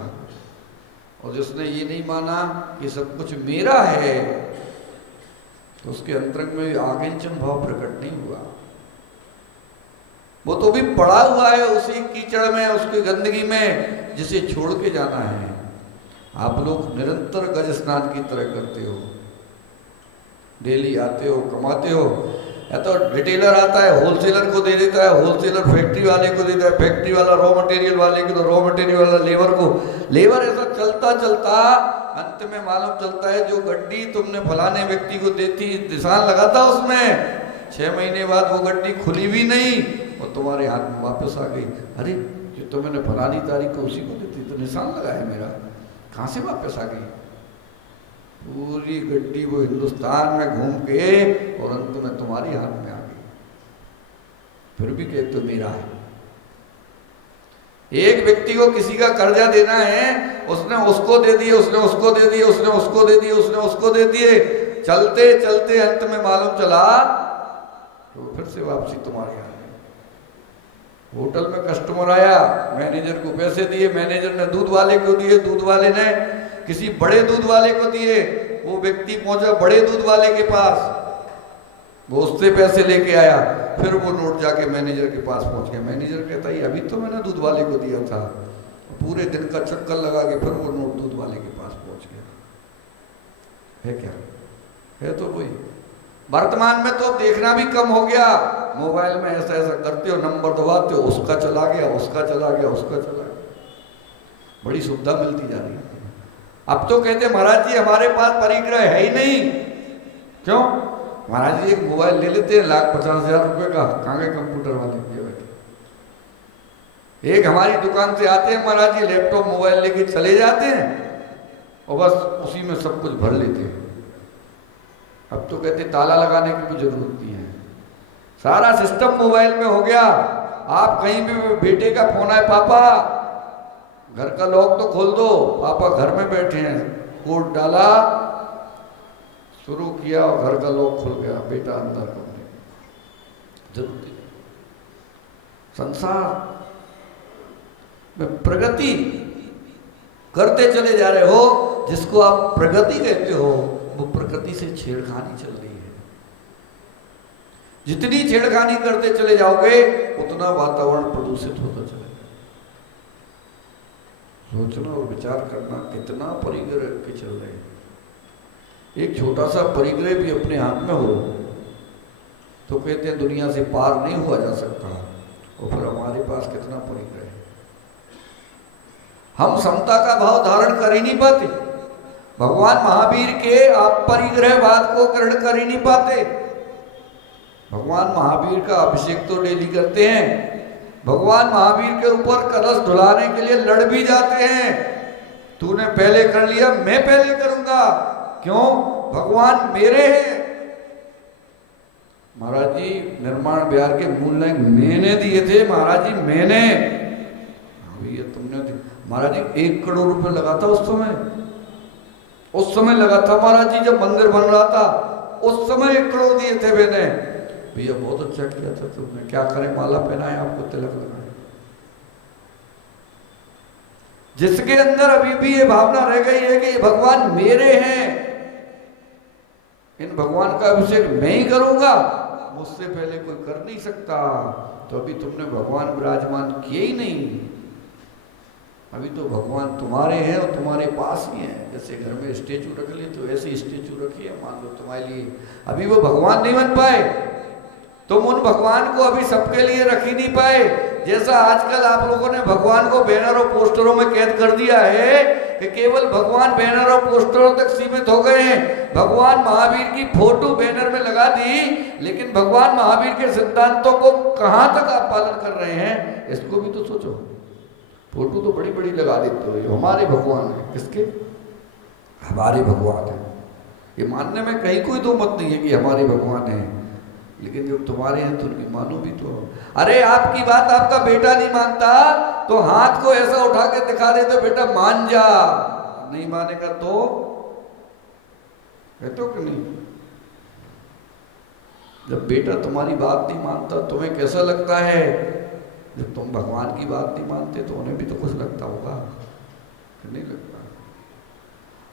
और जिसने ये नहीं माना कि सब कुछ मेरा है, तो उसके अंतरंग में आकिंचन भाव प्रकट नहीं हुआ। वो तो भी पड़ा हुआ है उसी कीचड़ में, उसकी गंदगी में, जिसे छोड़ के जाना है। आप लोग निरंतर गज स्नान की तरह करते हो, डेली आते हो, कमाते हो। या तो रिटेलर आता है, होलसेलर को दे देता है, होलसेलर फैक्ट्री वाले को देता है, फैक्ट्री वाला रॉ मटेरियल वाले को, तो रॉ मटेरियल वाला लेबर को। लेबर ऐसा चलता चलता अंत में मालूम चलता है जो गड्डी तुमने फलाने व्यक्ति को देती, निशान लगाता उसमें, 6 महीने बाद वो गड्डी खुली भी नहीं और तुम्हारे हाथ में वापस आ गई। अरे जो तो मैंने फलानी तारीख को उसी को देती, तो निशान लगा है मेरा, कहाँ से वापस आ गई? पूरी गड्डी वो हिंदुस्तान में घूम के और अंत में तुम्हारी हाथ में आ गई, फिर भी कहते तो मेरा है। एक व्यक्ति को किसी का कर्जा देना है, उसने उसको दे दिए, उसने उसको दे दिए, उसने उसको दे दिए, उसने उसको दे दिए, चलते चलते अंत में मालूम चला तो फिर से वापसी तुम्हारे हाथ में। होटल में कस्टमर आया, मैनेजर को पैसे दिए, मैनेजर ने दूध वाले को दिए, दूध वाले ने किसी बड़े दूध वाले को दिए, वो व्यक्ति पहुंचा बड़े दूध वाले के पास, वो उससे पैसे लेके आया, फिर वो नोट जाके मैनेजर के पास पहुंच गया। मैनेजर कहता है अभी तो मैंने दूध वाले को दिया था, पूरे दिन का चक्कर लगा के फिर वो नोट दूध वाले के पास पहुंच गया। है क्या? है तो कोई। वर्तमान में तो देखना भी कम हो गया, मोबाइल में ऐसा ऐसा करते हो, नंबर दबाते हो, उसका चला गया, उसका चला गया, उसका चला गया, बड़ी सुविधा मिलती जा रही है। अब तो कहते महाराज जी हमारे पास परिग्रह है ही नहीं। क्यों? महाराज जी एक मोबाइल ले लेते हैं, 1,50,000 रुपए का, कहाँ गए कंप्यूटर वाले ये बैठे। एक हमारी दुकान से आते हैं महाराज जी, लैपटॉप मोबाइल लेके चले जाते हैं और बस उसी में सब कुछ भर लेते हैं। अब तो कहते ताला लगाने की भी जरूरत नहीं है, सारा सिस्टम मोबाइल में हो गया। आप कहीं भी, बेटे का फोन आए, पापा घर का लॉक तो खोल दो, पापा घर में बैठे हैं, कोड डाला, शुरू किया और घर का लॉक खुल गया, बेटा अंदर कमरे। जरूरी संसार में प्रगति करते चले जा रहे हो, जिसको आप प्रगति कहते हो वो प्रकृति से छेड़खानी चल रही है। जितनी छेड़खानी करते चले जाओगे उतना वातावरण प्रदूषित होता चलेगा। सोचना और विचार करना कितना परिग्रह के चल रहे हैं। एक छोटा सा परिग्रह भी अपने हाथ में हो तो कहते हैं दुनिया से पार नहीं हुआ जा सकता, और फिर हमारे पास कितना परिग्रह है। हम समता का भाव धारण कर ही नहीं पाते, भगवान महावीर के आप परिग्रहवाद को ग्रहण कर ही नहीं पाते। भगवान महावीर का अभिषेक तो डेली करते हैं, भगवान महावीर के ऊपर कलश ढुलाने के लिए लड़ भी जाते हैं। तूने पहले कर लिया, मैं पहले करूंगा। क्यों? भगवान मेरे हैं। महाराज जी निर्माण बिहार के मूल लाइन मैंने दिए थे, महाराज जी मैंने। भैया तुमने दिए महाराज जी, 1 करोड़ रुपए लगा था उस समय लगा था महाराज जी, जब मंदिर बन रहा था उस समय 1 करोड़ दिए थे मैंने। भैया बहुत अच्छा किया था तुमने, क्या करें, माला पहनाए आपको, तिलक लगाए। जिसके अंदर अभी भी ये भावना रह गई है कि ये भगवान मेरे हैं, इन भगवान का अभिषेक मैं ही करूंगा, मुझसे पहले कोई कर नहीं सकता, तो अभी तुमने भगवान विराजमान किए ही नहीं। अभी तो भगवान तुम्हारे हैं और तुम्हारे पास ही हैं। जैसे घर में स्टेचू रख लिए तो ऐसे स्टेचू रखी है, मान लो तुम्हारे लिए, अभी वो भगवान नहीं बन पाए, तुम उन भगवान को अभी सबके लिए रख ही नहीं पाए। जैसा आजकल आप लोगों ने भगवान को बैनर और पोस्टरों में कैद कर दिया है कि केवल भगवान बैनर और पोस्टरों तक सीमित हो गए हैं। भगवान महावीर की फोटो बैनर में लगा दी, लेकिन भगवान महावीर के सिद्धांतों को कहां तक आप पालन कर रहे हैं, इसको भी तो सोचो। फोटो तो बड़ी बड़ी लगा देते हो, हमारे भगवान है, किसके? हमारे भगवान है। ये मानने में कहीं कोई दो मत नहीं है कि हमारे भगवान है, लेकिन जब तुम्हारे हैं तो उनकी मानो भी तो। अरे आपकी बात आपका बेटा नहीं मानता तो हाथ को ऐसा उठा के दिखा दे तो बेटा मान जा, नहीं मानेगा तो है तो कि नहीं। जब बेटा तुम्हारी बात नहीं मानता तुम्हें कैसा लगता है? जब तुम भगवान की बात नहीं मानते तो उन्हें भी तो कुछ लगता होगा, नहीं लगता।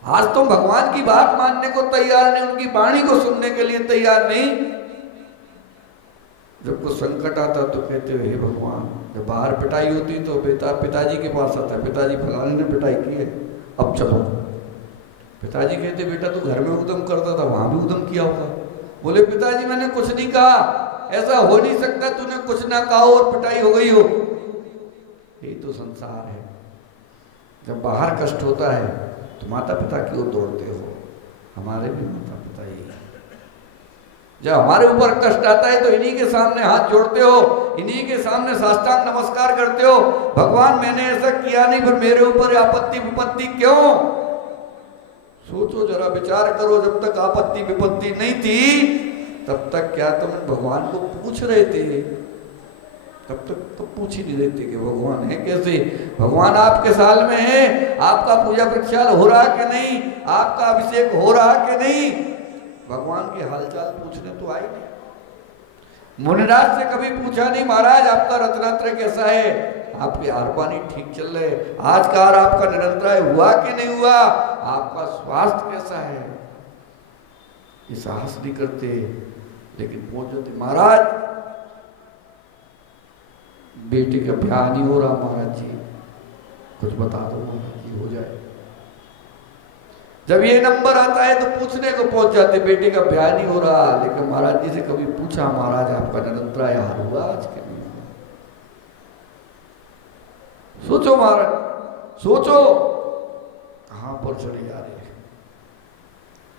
आज तुम भगवान की बात मानने को तैयार नहीं, उनकी वाणी को सुनने के लिए तैयार नहीं, जब कुछ संकट आता तो कहते हो हे भगवान। जब बाहर पिटाई होती तो पिताजी के पास आता है, पिताजी फलाने ने पिटाई की है, अब चलो। पिताजी कहते बेटा तू घर में उद्यम करता था, वहां भी उद्यम किया होगा। बोले पिताजी मैंने कुछ नहीं कहा, ऐसा हो नहीं सकता तूने कुछ ना कहा और पिटाई हो गई हो। यही तो संसार है। जब बाहर कष्ट होता है तो माता पिता की ओर दौड़ते हो। हमारे भी माता पिता ही है। जब हमारे ऊपर कष्ट आता है तो इन्हीं के सामने हाथ जोड़ते हो, इन्हीं के सामने साष्टांग नमस्कार करते हो। भगवान मैंने ऐसा किया नहीं, पर मेरे ऊपर आपत्ति विपत्ति क्यों? सोचो जरा, विचार करो। जब तक आपत्ति विपत्ति नहीं थी तब तक क्या तुम भगवान को पूछ रहे थे? तब तक तो पूछ ही नहीं रहे थे कि भगवान है कैसे। भगवान आपके साल में है, आपका पूजा प्रक्षाल हो रहा कि नहीं, आपका अभिषेक हो रहा कि नहीं, भगवान के हालचाल पूछने तो आए नहीं। मुनिराज से कभी पूछा नहीं महाराज आपका रत्नात्रय कैसा है, आपके आर पानी ठीक चल रहे, आज का आपका निरंतर हुआ कि नहीं हुआ, आपका स्वास्थ्य कैसा है। ये साहस नहीं करते, लेकिन पहुंच जाते महाराज बेटे का ब्याह नहीं हो रहा महाराज जी, कुछ बता दो महाराज जी हो जाए। जब ये नंबर आता है तो पूछने को पहुंच जाते बेटे का ब्याह नहीं हो रहा, लेकिन महाराज जी से कभी पूछा महाराज आपका निरंतर हार हुआ आज के नहीं हुआ। सोचो महाराज, सोचो कहां पर चले जा रहे हैं,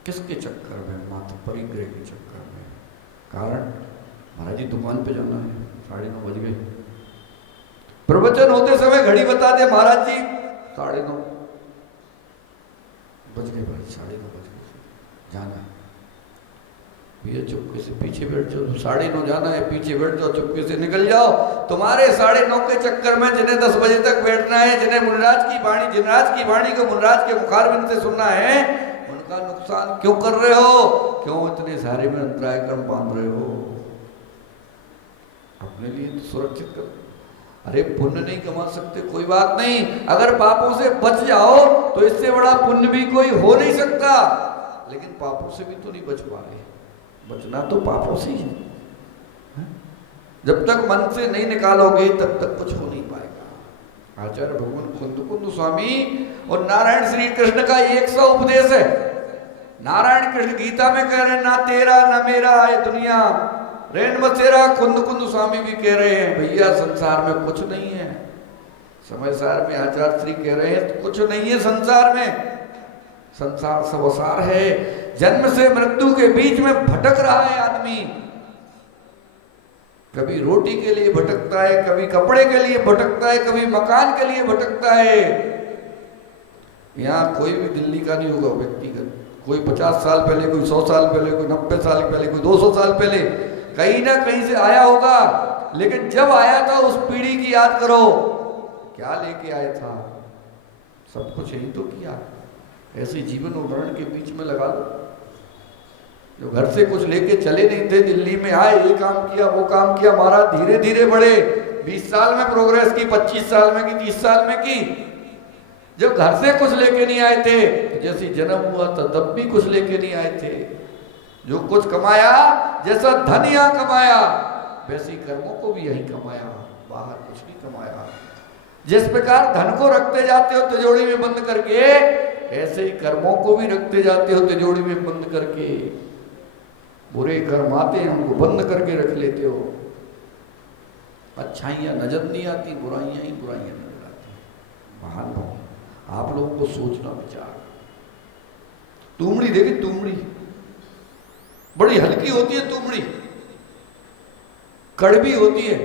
किसके चक्कर में, मात्र परिग्रह के चक्कर में। कारण महाराज जी दुकान पे जाना है, 9:30 बज गए। प्रवचन होते समय घड़ी बता दे महाराज जी 9:30 बज गए, भाई 9:30 बज गए, जाना है भैया, चुपके से पीछे बैठ जाओ। 9:30 जाना है, पीछे बैठ जाओ, चुपके से निकल जाओ। तुम्हारे 9:30 के चक्कर में जिन्हें 10 बजे तक बैठना है, जिन्हें मुनिराज की वाणी, जिनराज की वाणी को मुनिराज के मुखारबिंद से सुनना है, उनका नुकसान क्यों कर रहे हो? क्यों इतने सारे में अंतराय कर्म बांध रहे हो? अपने लिए तो सुरक्षित करो। अरे पुण्य नहीं कमा सकते कोई बात नहीं, अगर पापों से बच जाओ तो इससे बड़ा पुण्य भी कोई हो नहीं सकता। लेकिन पापों से भी तो नहीं बच पा रहे, बचना तो पापों से ही है। जब तक मन से नहीं निकालोगे तब तक कुछ हो नहीं पाएगा। आचार्य भगवान कुंद स्वामी और नारायण श्री कृष्ण का 100 उपदेश है। नारायण कृष्ण गीता में कह रहे हैं ना तेरा ना मेरा ये दुनिया, रेन बसेरा। कुंद स्वामी भी कह रहे हैं भैया संसार में कुछ नहीं है। समय सार में आचार्य श्री कह रहे हैं कुछ नहीं है संसार में, संसार सबसार है। जन्म से मृत्यु के बीच में भटक रहा है आदमी, कभी रोटी के लिए भटकता है, कभी कपड़े के लिए भटकता है, कभी मकान के लिए भटकता है। यहाँ कोई भी दिल्ली का नहीं होगा व्यक्तिगत, कोई 50 साल पहले, कोई 100 साल पहले, कोई 90 साल पहले, कोई 200 साल पहले कहीं ना कहीं से आया होगा। लेकिन जब आया था उस पीढ़ी की याद करो, क्या लेके आया था, सब कुछ यही तो किया। ऐसे जीवन और मरण के बीच में लगा लो। जो घर से कुछ लेके चले नहीं थे, दिल्ली में आए, ये काम किया वो काम किया, महाराज धीरे धीरे बढ़े। 20 साल में प्रोग्रेस की, 25 साल में की, 30 साल में की। जब घर से कुछ लेके नहीं आए थे तो जैसे जन्म हुआ था तब भी कुछ लेके नहीं आए थे। जो कुछ कमाया, जैसा धन यहाँ कमाया वैसे ही कर्मों को भी यही कमाया, बाहर कुछ नहीं कमाया। जिस प्रकार धन को रखते जाते हो तिजोरी में बंद करके, ऐसे ही कर्मों को भी रखते जाते हो तिजोरी में बंद करके। बुरे कर्म आते हैं उनको बंद करके रख लेते हो। अच्छाइयाँ नजर नहीं आती, बुराइयाँ ही बुराइयाँ नजर आती हैं। महान भाव आप लोगों को सोचना विचार। तुमड़ी देखी, तुमड़ी बड़ी हल्की होती है, तुमड़ी कड़वी होती है,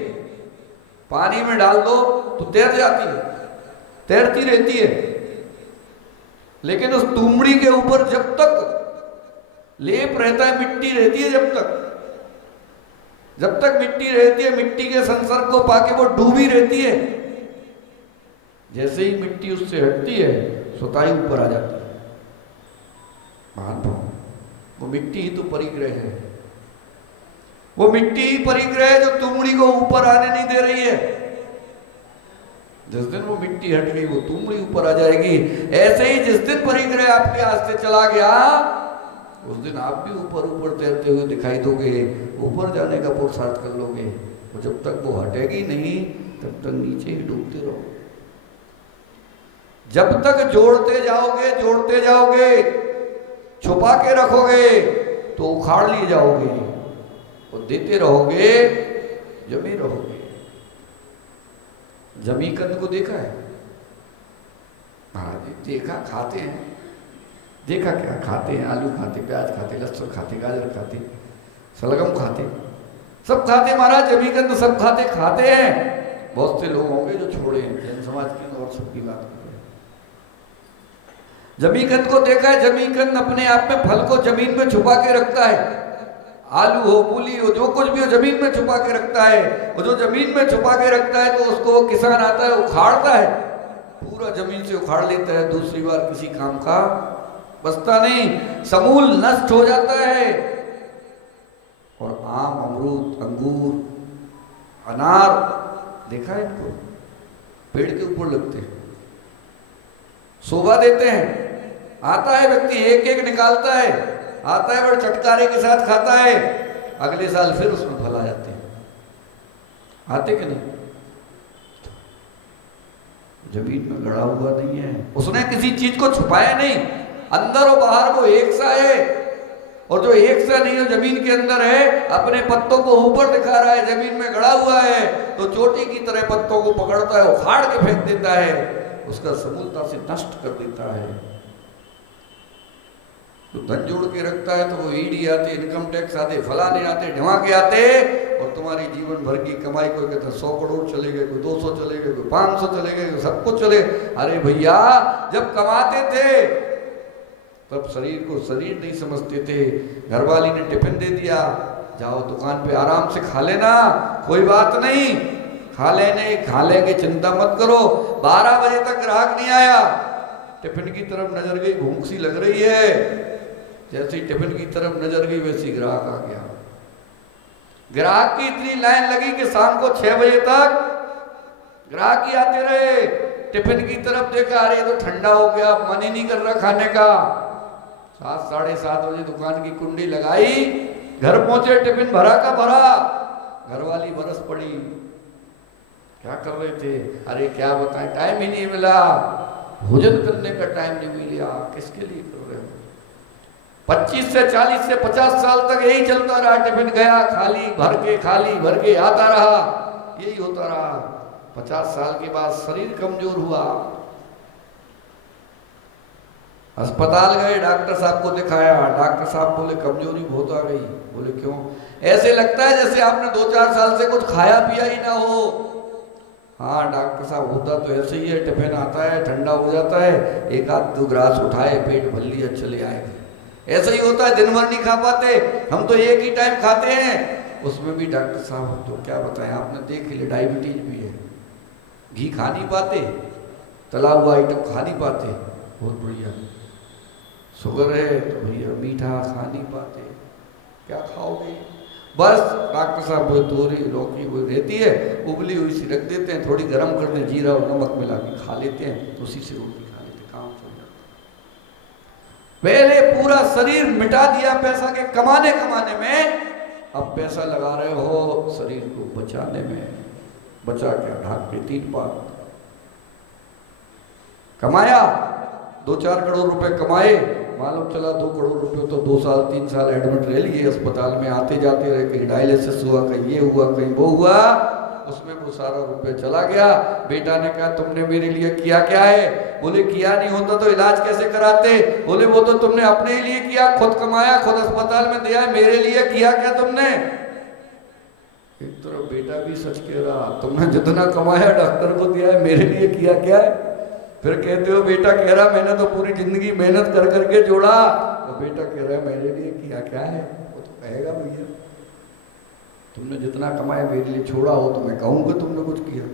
पानी में डाल दो तो तैर जाती है, तैरती रहती है। लेकिन उस तुमड़ी के ऊपर जब तक लेप रहता है, मिट्टी रहती है, जब तक मिट्टी रहती है, मिट्टी के संसर्ग को पाके वो डूबी रहती है। जैसे ही मिट्टी उससे हटती है, सुताई ऊपर आ जाती है। महान भाव वो मिट्टी ही तो परिग्रह है, वो मिट्टी ही परिग्रह है जो तुमड़ी को ऊपर आने नहीं दे रही है। जिस दिन वो मिट्टी हट गई वो तुमड़ी ऊपर आ जाएगी। ऐसे ही जिस दिन परिग्रह आपके हाथ से चला गया उस दिन आप भी ऊपर ऊपर तैरते हुए दिखाई दोगे, ऊपर जाने का पुरुषार्थ कर लोगे। और जब तक वो हटेगी नहीं तब तक नीचे ही डूबते रहोगे। जब तक जोड़ते जाओगे, छुपा के रखोगे तो उखाड़ लिए जाओगे, और देते रहोगे जमे रहोगे। जमीकंद को देखा है महाराज? देखा, खाते हैं। देखा क्या खाते हैं? आलू खाते, प्याज खाते, लहसुन खाते, गाजर खाते, सलगम खाते, सब खाते महाराज। जमीकंद सब खाते हैं। बहुत से लोग होंगे जो छोड़े हैं, जैन समाज की और सबकी बात कर रहे हैं। जमीकंद को देखा है? जमीकंद अपने आप में फल को जमीन में छुपा के रखता है। आलू हो, मूली हो, जो कुछ भी हो, जमीन में छुपा के रखता है। और जो जमीन में छुपा के रखता है तो उसको वो किसान आता है, उखाड़ता है, पूरा जमीन से उखाड़ लेता है। दूसरी बार किसी काम का बचता नहीं, समूल नष्ट हो जाता है। और आम, अमरूद, अंगूर, अनार देखा है इनको? पेड़ के ऊपर लगते हैं, शोभा देते हैं। आता है व्यक्ति, एक एक निकालता है, आता है बड़े चटकारे के साथ खाता है, अगले साल फिर उसमें फल आ जाते हैं। आते कि नहीं? जमीन में गड़ा हुआ नहीं है, उसने किसी चीज को छुपाया नहीं। अंदर और बाहर वो एक सा है। और जो एक सा नहीं है, जमीन के अंदर है, अपने पत्तों को ऊपर दिखा रहा है, जमीन में गड़ा हुआ है, तो चोटी की तरह पत्तों को पकड़ता है, उखाड़ के फेंक देता है, उसका समूलता से नष्ट कर देता है। तो धन जोड़ के रखता है तो वो ईडी आते, इनकम टैक्स आते, फलाने आते, ढवाके आते, और तुम्हारी जीवन भर की कमाई कोई कहता 100 करोड़ चले गए, कोई 200 चले गए, कोई 500 चले गए, सब कुछ चले। अरे भैया, जब कमाते थे तब शरीर को शरीर नहीं समझते थे। घरवाली ने टिफिन दे दिया, जाओ दुकान पे आराम से खा लेना, कोई बात नहीं, खा लेंगे, चिंता मत करो। 12 बजे तक ग्राहक नहीं आया, टिफिन की तरफ नजर गई, भूख सी लग रही है, जैसे ही टिफिन की तरफ नजर गई वैसे ही ग्राहक आ गया। ग्राहक की इतनी लाइन लगी कि शाम को 6 बजे तक ग्राहक ही आते रहे। टिफिन की तरफ देखा, अरे तो ठंडा हो गया, मन ही नहीं कर रहा खाने का। 7, 7:30 बजे दुकान की कुंडी लगाई, घर पहुंचे, टिफिन भरा का भरा। घरवाली बरस पड़ी, क्या कर रहे थे? अरे क्या बताएं, टाइम ही नहीं मिला, भोजन करने का टाइम नहीं मिला। किसके लिए कर रहे हो? 25 से 40 से 50 साल तक यही चलता रहा। टिफिन गया, खाली भर के आता रहा, यही होता रहा। 50 साल के बाद शरीर कमजोर हुआ, अस्पताल गए, डॉक्टर साहब को दिखाया, डॉक्टर साहब बोले कमजोरी बहुत आ गई। बोले क्यों? ऐसे लगता है जैसे आपने 2-4 साल से कुछ खाया पिया ही ना हो। हाँ डॉक्टर साहब, होता तो ऐसे ही है, टिफिन आता है, ठंडा हो जाता है, 1-2 ग्रास उठाए, पेट भर लिया, चले आए। ऐसा ही होता है, दिन भर नहीं खा पाते। हम तो एक ही टाइम खाते हैं, उसमें भी डॉक्टर साहब तो क्या बताएं, आपने देख लिया, डायबिटीज भी है, घी खा नहीं पाते, तला हुआ आइटम खा नहीं पाते, बहुत बढ़िया। शुगर है तो भैया मीठा खा नहीं पाते, क्या खाओगे? बस डॉक्टर साहब वो तोरी लौकी वो रहती है, उबली हुई सी रख देते हैं, थोड़ी गर्म कर दें, जीरा और नमक मिला के खा लेते हैं, उसी से रोटी खा लेते, काम चल जाता। पहले पूरा शरीर मिटा दिया पैसा के कमाने में, अब पैसा लगा रहे हो शरीर को बचाने में। बचा क्या? ढाक के 3 पात कमाया, 2-4 करोड़ रुपए कमाए, मालूम चला 2 करोड़ रुपए तो 2 साल 3 साल एडमिट रह लिए अस्पताल में, आते जाते रहे, कहीं डायलिसिस हुआ, कहीं ये हुआ, कहीं वो हुआ, उसमें वो सारा रुपए चला गया। बेटा ने कहा तुमने मेरे लिए किया क्या है? बोले किया नहीं होता तो इलाज कैसे कराते? बोले वो तो तुमने अपने ही लिए किया, खुद कमाया, खुद अस्पताल में दिया, मेरे लिए किया क्या तुमने? एक तरफ बेटा भी सच कह रहा, तुमने जितना कमाया डॉक्टर को दिया है, मेरे लिए किया क्या है? फिर कहते हो बेटा कह रहा मैंने तो पूरी जिंदगी मेहनत कर करके जोड़ा, तो बेटा कह रहा है मेरे लिए किया क्या है? वो तो कहेगा भैया तुमने जितना कमाया मेरे लिए छोड़ा हो तो मैं कहूँगा तुमने कुछ किया।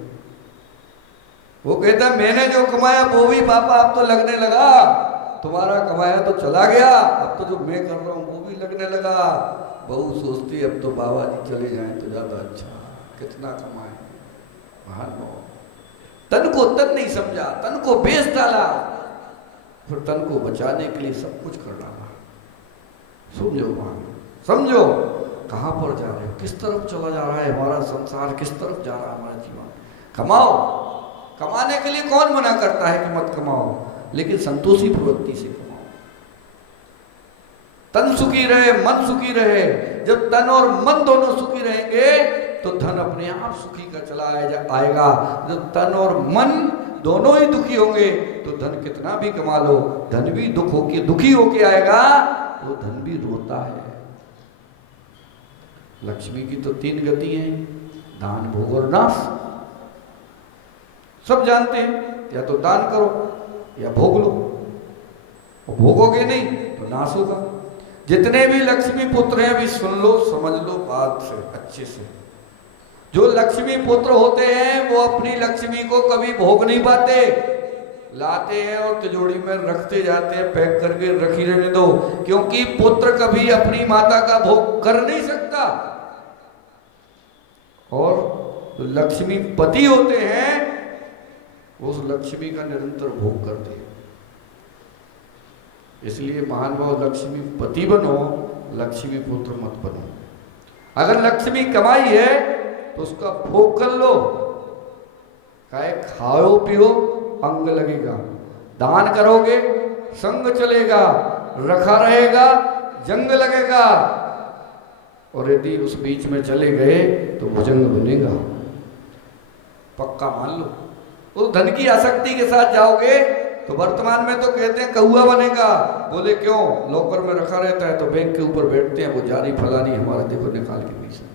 वो कहता मैंने जो कमाया वो भी पापा अब तो लगने लगा, तुम्हारा कमाया तो चला गया, अब तो जो मैं कर रहा हूँ वो भी लगने लगा। बहू सोचती अब तो बाबा जी चले जाएं तो ज्यादा अच्छा, कितना कमाए। महान भाव, तन को तन नहीं समझा, तन को बेच डाला, फिर तन को बचाने के लिए सब कुछ कर डाला। समझो मान, समझो कहाँ पर जा रहे हो, किस तरफ चला जा रहा है हमारा संसार, किस तरफ जा रहा है हमारा जीवन। कमाओ, कमाने के लिए कौन मना करता है कि मत कमाओ, लेकिन संतोषी प्रवृत्ति से कमाओ। तन सुखी रहे, मन सुखी रहे। जब तन और मन दोनों सुखी रहेंगे तो धन अपने आप सुखी का चला आएगा। जब तन और मन दोनों ही दुखी होंगे तो धन कितना भी कमा लो, धन भी दुखी होके आएगा, तो धन भी रोता है। लक्ष्मी की तो 3 गति हैं, दान, भोग और नाश। सब जानते हैं, या तो दान करो या भोग लो, और भोगोगे नहीं तो नाश होगा। जितने भी लक्ष्मी पुत्र हैं, अभी सुन लो, समझ लो बात से अच्छे से। जो लक्ष्मी पुत्र होते हैं वो अपनी लक्ष्मी को कभी भोग नहीं पाते, लाते हैं और तिजोरी में रखते जाते हैं, पैक करके रखी रहने दो, क्योंकि पुत्र कभी अपनी माता का भोग कर नहीं सकता। और जो लक्ष्मी पति होते हैं वो उस लक्ष्मी का निरंतर भोग करते हैं। इसलिए महानुभाव, लक्ष्मी पति बनो, लक्ष्मी पुत्र मत बनो। अगर लक्ष्मी कमाई है तो उसका भोग कर लो, चाहे खाओ पियो, अंग लगेगा। दान करोगे संग चलेगा, रखा रहेगा, जंग लगेगा। और यदि उस बीच में चले गए तो भुजंग बनेगा, पक्का मान लो। उस धन की आसक्ति के साथ जाओगे तो वर्तमान में तो कहते हैं कौआ बनेगा। बोले क्यों? लॉकर में रखा रहता है तो बैंक के ऊपर बैठते हैं, वो जारी फलानी हमारा देखो निकाल के पैसा।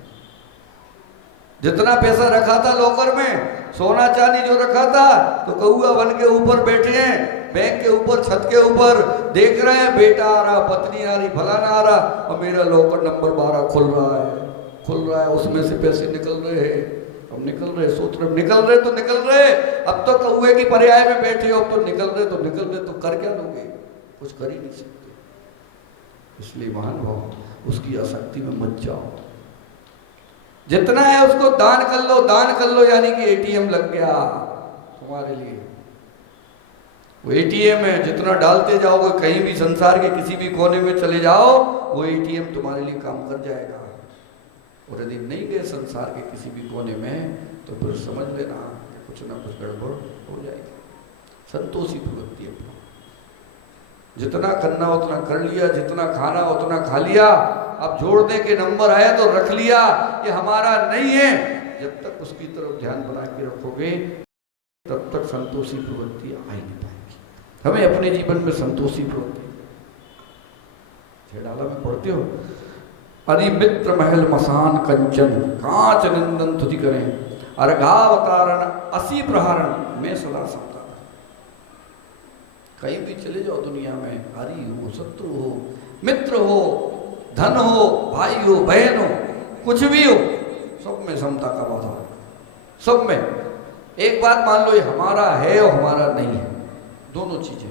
जितना पैसा रखा था लॉकर में, सोना चांदी जो रखा था, तो कौआ बन के ऊपर बैठे हैं, बैंक के ऊपर, छत के ऊपर, देख रहे हैं बेटा आ रहा, पत्नी आ रही, फलाना आ रहा, और मेरा लॉकर नंबर 12 खुल रहा है, उसमें से पैसे निकल रहे हैं। अब निकल रहे, सोच रहे निकल रहे तो निकल रहे, अब तो कौए की पर्याय में बैठे हो, अब तो निकल रहे तो कर क्या लोगे? कुछ कर ही नहीं सकते। इसलिए महानुभाव, उसकी आसक्ति में मत जाओ। जितना है उसको दान कर लो, दान कर लो, यानी कि एटीएम लग गया तुम्हारे लिए। वो एटीएम है, जितना डालते जाओगे, कहीं भी संसार के किसी भी कोने में चले जाओ, वो एटीएम तुम्हारे लिए काम कर जाएगा। और यदि नहीं गए संसार के किसी भी कोने में तो फिर समझ लेना कुछ ना कुछ गड़बड़ हो जाएगी। संतोषी प्रवृत्ति अपना, जितना करना उतना कर लिया, जितना खाना उतना खा लिया। अब जोड़ने के नंबर आया तो रख लिया, ये हमारा नहीं है। जब तक उसकी तरफ ध्यान बना के रखोगे तब तक संतोषी प्रवृत्ति आ ही नहीं पाएगी। हमें अपने जीवन में संतोषी प्रवृत्ति, छेड़ाला में पढ़ते हो, अरि मित्र महल मसान कंचन, कांच निंदन तुति करें, अर्घावतारण असी प्रहारण में सदा समता। कहीं भी चले जाओ दुनिया में, हरि हो, शत्रु हो, मित्र हो, धन हो, भाई हो, बहन हो, कुछ भी हो, सब में समता का भाव है। सब में एक बात मान लो, ये हमारा है और हमारा नहीं है, दोनों चीजें।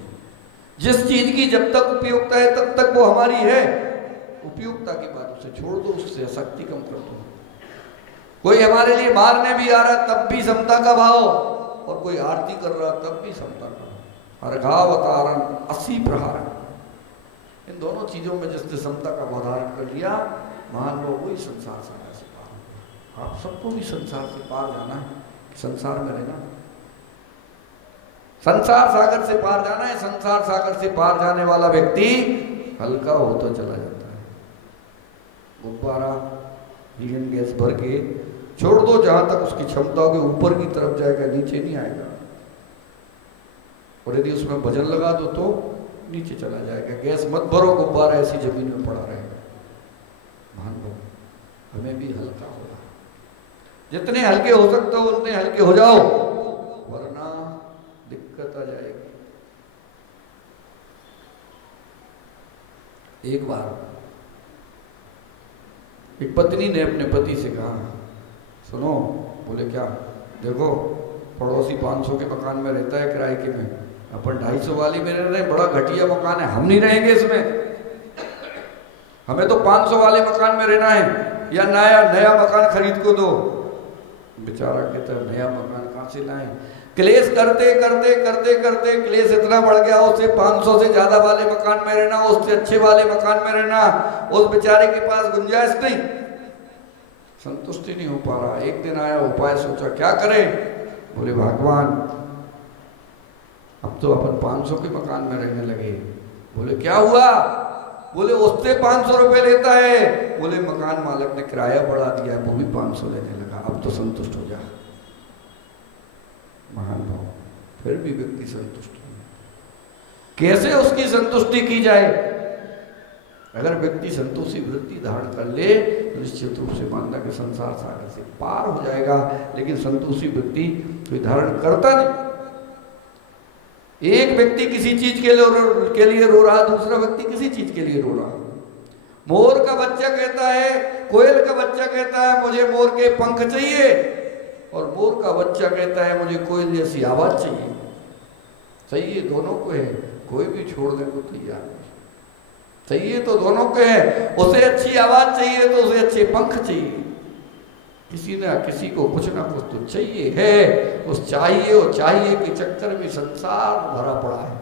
जिस चीज की जब तक उपयोगिता है तब तक वो हमारी है, उपयोगिता की बात उसे छोड़ दो, उससे शक्ति कम कर दो। कोई हमारे लिए मारने भी आ रहा तब भी समता का भाव, और कोई आरती कर रहा तब भी समता का भाव। अर्घावतारण असी प्रहारण, इन दोनों चीजों में जिसने समता का भाव धारण कर लिया, मान लो वही संसार सागर से पार। आप सबको भी संसार से पार जाना है, संसार में रहना, संसार सागर से पार जाना है। संसार सागर से पार जाने वाला व्यक्ति हल्का होता चला जाता है। गुब्बारा हीलियम गैस भर के छोड़ दो, जहां तक उसकी क्षमता होगी ऊपर की तरफ जाएगा, नीचे नहीं आएगा। और यदि उसमें वजन लगा दो तो नीचे चला जाएगा। गैस मत भरो, गुब्बारा ऐसी जमीन में पड़ा रहेगा। मान लो हमें भी हल्का होगा, जितने हल्के हो सकते हो उतने हल्के हो जाओ, वरना दिक्कत आ जाएगी। एक बार एक पत्नी ने अपने पति से कहा, सुनो, बोले क्या? देखो पड़ोसी 500 के मकान में रहता है किराए के में, अपन 250 वाली में रह रहे हैं, बड़ा घटिया मकान है, हम नहीं रहेंगे इसमें, हमें तो 500 वाले मकान में रहना है, या नया मकान खरीद को दो। बेचारा कहता है नया मकान कहाँ से लाएं? क्लेश करते करते करते करते क्लेश इतना बढ़ गया, उससे 500 से ज्यादा वाले मकान में रहना, उससे अच्छे वाले मकान में रहना, उस बेचारे के पास गुंजाइश नहीं, संतुष्टि नहीं हो पा रहा। एक दिन आया, उपाय सोचा क्या करें। बोले भगवान अब तो अपन 500 के मकान में रहने लगे। बोले क्या हुआ। बोले उससे 500 रुपए लेता है। बोले मकान मालिक ने किराया बढ़ा दिया है, वो भी 500 लेने लगा, अब तो संतुष्ट हो जा। महान भाव, फिर भी व्यक्ति संतुष्ट नहीं। कैसे उसकी संतुष्टि की जाए। अगर व्यक्ति संतोषी वृत्ति धारण कर ले तो निश्चित रूप से मानना कि संसार सागर से पार हो जाएगा। लेकिन संतोषी वृत्ति कोई धारण करता नहीं। एक व्यक्ति किसी चीज के लिए रो रहा, दूसरा व्यक्ति किसी चीज के लिए रो रहा। मोर का बच्चा कहता है, कोयल का बच्चा कहता है मुझे मोर के पंख चाहिए, और मोर का बच्चा कहता है मुझे कोयल जैसी आवाज चाहिए। चाहिए दोनों को है, कोई भी छोड़ने को तैयार नहीं। चाहिए तो दोनों को है, उसे अच्छी आवाज चाहिए तो उसे अच्छे पंख चाहिए। किसी ना किसी को कुछ ना कुछ तो चाहिए है। उस चाहिए और चाहिए के चक्कर में संसार भरा पड़ा है।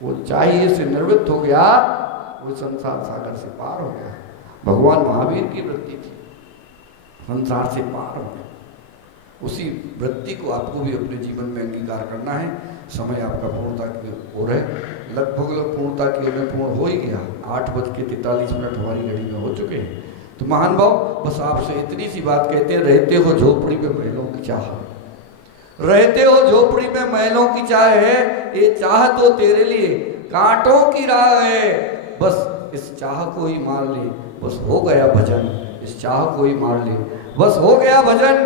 वो चाहिए से निर्वृत्त हो गया, वो संसार सागर से पार हो गया। भगवान महावीर की वृत्ति थी संसार से पार हो गया। उसी वृत्ति को आपको भी अपने जीवन में अंगीकार करना है। समय आपका पूर्णता की ओर है, लगभग पूर्णता की ओर में पूर्ण हो ही गया। 8:43 हमारी घड़ी में हो चुके हैं। तो महान भाव, बस आपसे इतनी सी बात कहते हैं, रहते हो झोपड़ी में महलों की चाह, रहते हो झोपड़ी में महलों की चाह है, ये चाह तो तेरे लिए कांटों की राह है। बस इस चाह को ही मार ले, बस हो गया भजन। इस चाह को ही मार ले, बस हो गया भजन।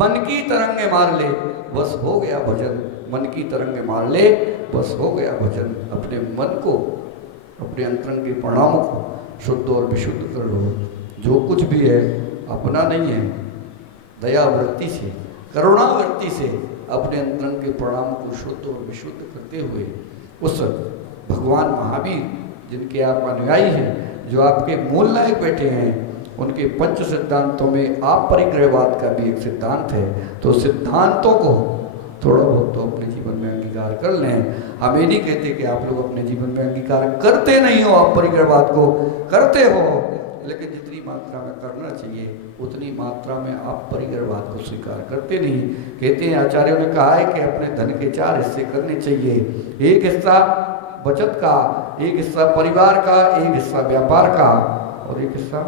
मन की तरंगे मार ले, बस हो गया भजन। मन की तरंगे मार ले, बस हो गया भजन। अपने मन को, अपने अंतरंग के परिणामों को शुद्ध और विशुद्ध कर लो। जो कुछ भी है अपना नहीं है, दया वृत्ति से, करुणा वृत्ति से अपने अंतरंग के परिणामों को शुद्ध और विशुद्ध करते हुए उस भगवान महावीर जिनके आप अनुयायी हैं, जो आपके मूल नायक बैठे हैं, उनके पंच सिद्धांतों में आप परिग्रहवाद का भी एक सिद्धांत है। तो सिद्धांतों को थोड़ा बहुत तो अपने जीवन में अंगीकार कर लें। हम ये नहीं कहते कि आप लोग अपने जीवन में अंगीकार करते नहीं हो, आप परिग्रहवाद को करते हो, लेकिन जितनी मात्रा में करना चाहिए उतनी मात्रा में आप परिग्रहवाद को स्वीकार करते नहीं। कहते हैं, आचार्यों ने कहा है कि अपने धन के 4 हिस्से करने चाहिए। एक हिस्सा बचत का, एक हिस्सा परिवार का, एक हिस्सा व्यापार का, और एक हिस्सा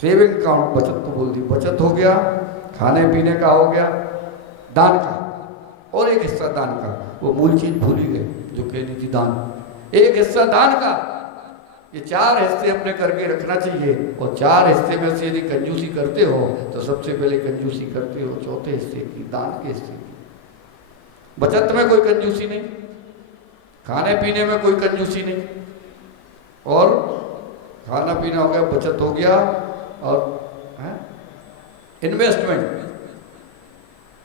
सेविंग अकाउंट। बचत तो बोल दी, बचत हो गया, खाने पीने का हो गया, दान का, और एक हिस्सा दान का। वो मूल चीज भूल ही गए जो कहनी थी, दान। एक हिस्सा दान का। ये 4 हिस्से अपने करके रखना चाहिए। और 4 हिस्से में से यदि कंजूसी करते हो तो सबसे पहले कंजूसी करते हो चौथे हिस्से की, दान के हिस्से की। बचत में कोई कंजूसी नहीं, खाने पीने में कोई कंजूसी नहीं, और खाना पीना हो गया, बचत हो गया, और इन्वेस्टमेंट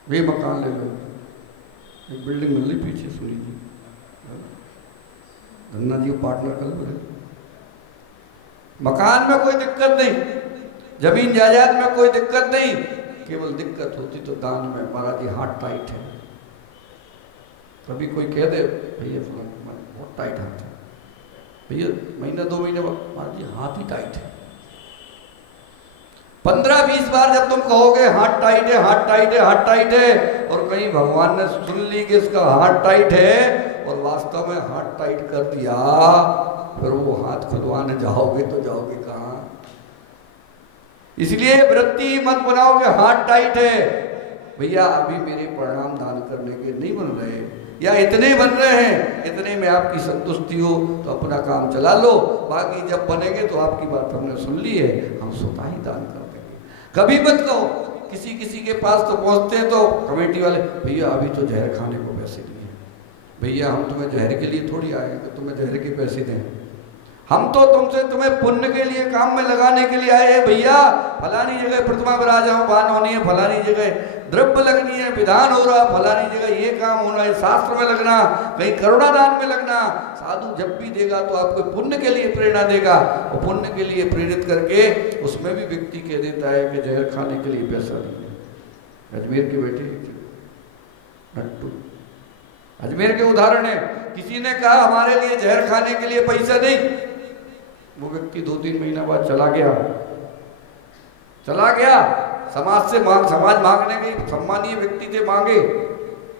भी मकान ले लो, एक बिल्डिंग मिल रही पीछे सूरी जी, धन्ना जी को पार्टनर कर लो। मकान में कोई दिक्कत नहीं, जमीन जायदाद में कोई दिक्कत नहीं, केवल दिक्कत होती तो दान में। महाराज जी हाथ टाइट है। कभी कोई कह दे भैया बहुत टाइट हाथ है, भैया महीना 2 महीने बाद महाराज जी हाथ ही टाइट है। 15-20 बार जब तुम कहोगे हाथ टाइट है, हाथ टाइट है, हाथ टाइट है, और कहीं भगवान ने सुन ली कि इसका हाथ टाइट है और वास्तव में हाथ टाइट कर दिया, फिर वो हाथ खुदवाने जाओगे तो जाओगे कहाँ। इसलिए वृत्ति मत बनाओ कि हाथ टाइट है। भैया अभी मेरे परिणाम दान करने के नहीं बन रहे, या इतने बन रहे हैं, इतने में आपकी संतुष्टि हो तो अपना काम चला लो, बाकी जब बनेंगे तो आपकी बात हमने सुन ली है, हम स्वतः ही दान कर देंगे। कभी मत कहो, किसी के पास तो पहुंचते हैं तो कमेटी वाले, भैया अभी तो जहर खाने को पैसे नहीं है। भैया हम तुम्हें जहर के लिए थोड़ी आए कि तुम्हें जहर के पैसे दें, हम तो तुम्हें पुण्य के लिए काम में लगाने के लिए आए हैं। भैया फलानी जगह प्रतिमा विराजमान होनी है, फलानी जगह द्रव्य लगनी है, विधान हो रहा, फलानी जगह ये काम होना है, शास्त्र में लगना, कहीं करुणा दान में लगना। साधु जब भी देगा तो आपको पुण्य के लिए प्रेरणा देगा, और पुण्य के लिए प्रेरित करके उसमें भी व्यक्ति कह देता है कि जहर खाने के लिए पैसा नहीं है। अजमेर के बेटे नट्टू, अजमेर के उदाहरण है। किसी ने कहा हमारे लिए जहर खाने के लिए पैसा नहीं, वो व्यक्ति 2-3 महीना बाद चला गया। समाज से समाज मांगने के सम्मानीय व्यक्ति थे, मांगे,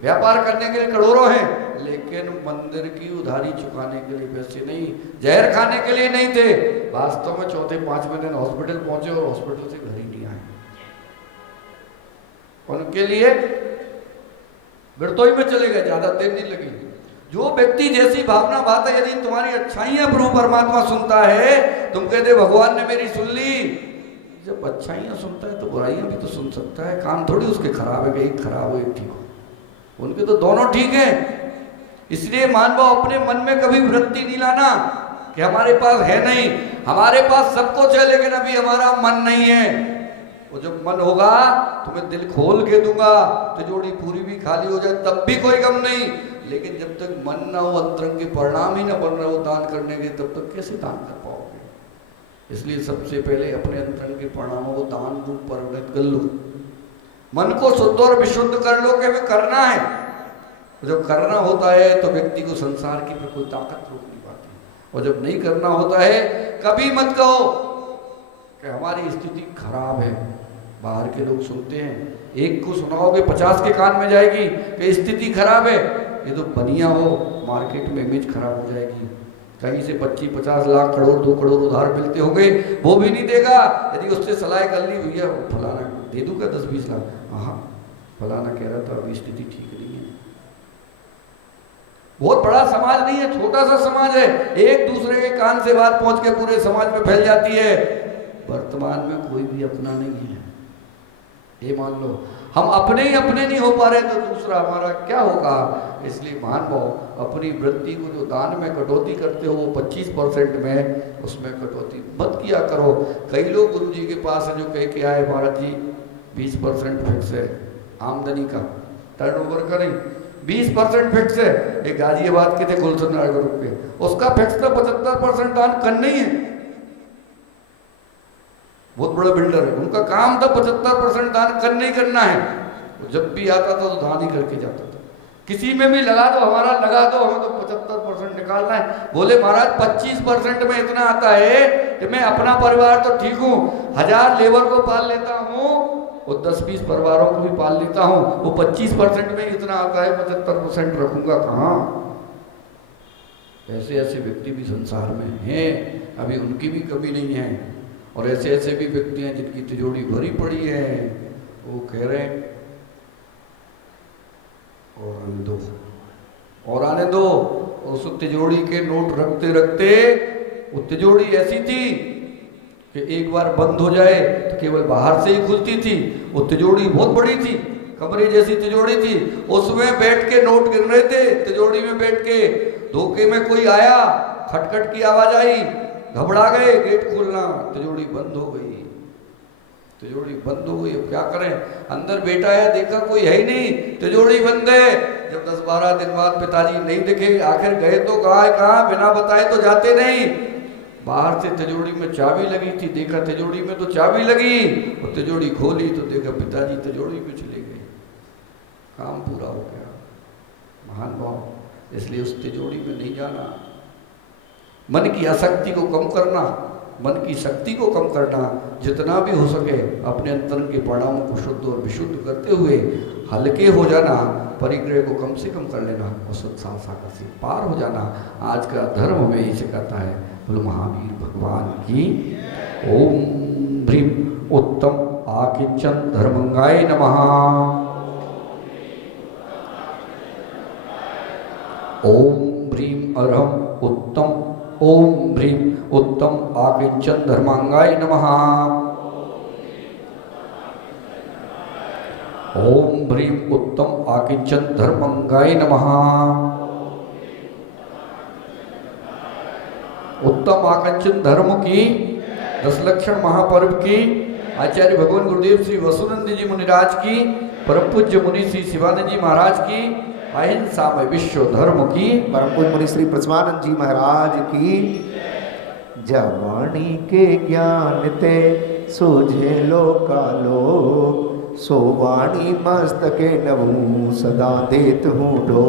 व्यापार करने के लिए करोड़ों हैं, लेकिन मंदिर की उधारी चुकाने के लिए पैसे नहीं, जहर खाने के लिए नहीं थे। वास्तव में 4-5वें दिन हॉस्पिटल पहुंचे और हॉस्पिटल से घर ही नहीं आए। उनके लिए बिरतोई में चले गए, ज्यादा देर नहीं लगी। जो व्यक्ति जैसी भावना बात है, यदि तुम्हारी अच्छाइयां प्रभु परमात्मा सुनता है, तुम कहते भगवान ने मेरी सुन ली। जब अच्छाइयां सुनता है तो बुराइयां भी तो सुन सकता है। काम थोड़ी उसके खराब है कि एक खराब हो एक ठीक हो, उनके तो दोनों ठीक है। इसलिए मानव अपने मन में कभी वृत्ति नहीं लाना कि हमारे पास है नहीं। हमारे पास सब कुछ है, लेकिन अभी हमारा मन नहीं है। वो जब मन होगा तुम्हें दिल खोल के दूंगा, तिजोरी पूरी भी खाली हो जाए तब भी कोई गम नहीं। लेकिन जब तक मन ना हो, अंतरंग के परिणाम ही ना बन रहे हो दान करने के, तब तक कैसे दान कर पाओगे? इसलिए सबसे पहले अपने अंतरंग के परिणामों को दान रूप परिणत कर लो। मन को शुद्ध और विशुद्ध कर लो कि हमें करना है। जब करना होता है तो व्यक्ति को संसार की पर कोई ताकत रोक नहीं पाती, और जब नहीं करना होता है कभी मत कहो कि हमारी स्थिति खराब है। बाहर के लोग सुनते हैं, एक को सुनाओगे 50 के कान में जाएगी कि स्थिति खराब है। ये तो बनिया हो, मार्केट में इमेज खराब हो जाएगी। कहीं से 25-50 लाख करोड़ 2 करोड़ उधार मिलते होंगे, वो भी नहीं देगा। यदि उससे सलाह कर ली, भैया फलाना दे दूंगा 10-20 लाख, हाँ फलाना कह रहा था अभी स्थिति ठीक नहीं है। बहुत बड़ा समाज नहीं है, छोटा सा समाज है। एक दूसरे के कान से बात पहुंच के पूरे समाज में फैल जाती है। वर्तमान में कोई भी अपना नहीं है, ये मान लो। हम अपने ही अपने नहीं हो पा रहे तो दूसरा हमारा क्या होगा? इसलिए मान लो अपनी वृत्ति को जो दान में कटौती करते हो वो 25% में उसमें कटौती मत किया करो। कई लोग गुरु जी के पास है जो कह के आए, महाराज जी 20% फिक्स है आमदनी का, टर्नओवर का नहीं, 20% फिक्स है। एक गाजियाबाद के थे गुलशन राय ग्रुप के, उसका फिक्स था 75% दान करना ही है। बहुत बड़ा बिल्डर है, उनका काम था 75% दान करना ही करना है। वो जब भी आता था तो दान ही करके जाता था। किसी में भी लगा दो, हमारा लगा दो, हमें तो 75% निकालना है। बोले महाराज 25% में इतना आता है कि मैं अपना परिवार तो ठीक हूँ, 1000 लेबर को पाल लेता हूँ और 10-20 परिवारों को भी पाल लेता हूँ। वो 25% में इतना आता है, 75% रखूंगा कहाँ? ऐसे ऐसे व्यक्ति भी संसार में हैं, अभी उनकी भी कमी नहीं है। और ऐसे ऐसे भी व्यक्ति हैं जिनकी तिजोरी भरी पड़ी है, वो कह रहे हैं और आने दो, और आने दो। उस तिजोरी के नोट रखते रखते वो तिजोरी ऐसी थी कि एक बार बंद हो जाए तो केवल बाहर से ही खुलती थी। वो तिजोरी बहुत बड़ी थी, कमरे जैसी तिजोरी थी, उसमें बैठ के नोट गिर रहे थे। तिजोरी में बैठ के धोखे में कोई आया, खटखट की आवाज आई, घबरा गए, गेट खोलना, तिजोरी बंद हो गई। तिजोरी बंद हो गई, अब क्या करें? अंदर बेटा है, देखा कोई है ही नहीं, तिजोरी बंद है। जब 10-12 दिन बाद पिताजी नहीं दिखे, आखिर गए तो कहाँ, बिना बताए तो जाते नहीं। बाहर से तिजोरी में चाबी लगी थी, देखा तिजोरी में तो चाबी लगी, और तिजोरी खोली तो देखा पिताजी तिजोरी में चले गए। काम पूरा हो गया। महान भाव, इसलिए उस तिजोरी में नहीं जाना। मन की आसक्ति को कम करना, मन की शक्ति को कम करना, जितना भी हो सके अपने अंतरंग के परिणामों को शुद्ध और विशुद्ध करते हुए हल्के हो जाना, परिग्रह को कम से कम कर लेना और संसार सागर से पार हो जाना। आज का धर्म हमें यही सिखाता है। बोलो महावीर भगवान की। ओम ह्रीं उत्तम आकिंचन धर्मंगाय नमः। ओम ह्रीं अरहम उत्तम, ओम ह्रीं उत्तम आकिंचन धर्मांगाय नमः। ओम ह्रीं उत्तम आकिंचन धर्मांगाय नमः। उत्तम आकिंचन धर्म की 10 लक्षण महापर्व की आचार्य भगवान गुरुदेव श्री वसुनंद जी मुनिराज की, परम पूज्य मुनि श्री शिवानंद जी महाराज की, अहिंसा में विश्व धर्म की, परम पूज्य मुनि श्री प्रसवानंद जी महाराज की। जवानी के ज्ञान ते सूझे लोकालोक, सो वाणी मस्तके नभू सदा देत हूँ डो।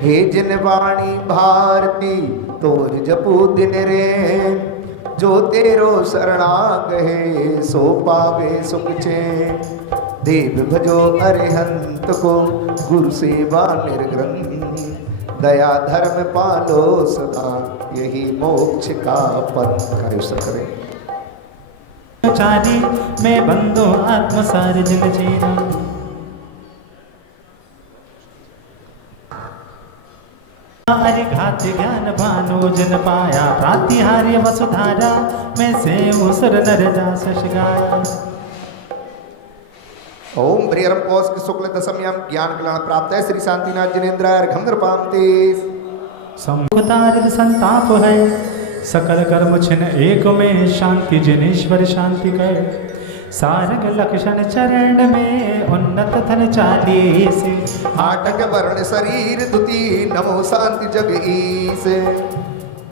हे जिन वाणी भारती तोर जपू दिन रे, जो तेरो शरणागत है सो पावे सुख चैन। देव भजो अरिहंत को गुरु सेवा निर्ग्रंथ, दया धर्म पालो सदा यही मोक्ष का पथ। करें चारी मैं बंदो आत्म सार जिन चेरा। हरि घात ज्ञान भानु जन पाया, प्रातिहार्य वसुधारा मैं से उसर नर जा शशगाया। ओम प्रियरम पौष शुक्ल दशम्याम ज्ञान कल्याण प्राप्त है श्री शांतिनाथ जिनेन्द्र अर्घम नृपामते। संतारित संताप है सकल कर्म छिन एक में, शांति जिनेश्वर शांति कर। सारंग लक्षण चरण में उन्नत धन 40, आटक वर्ण शरीर दुति नमो शांति जग ईस।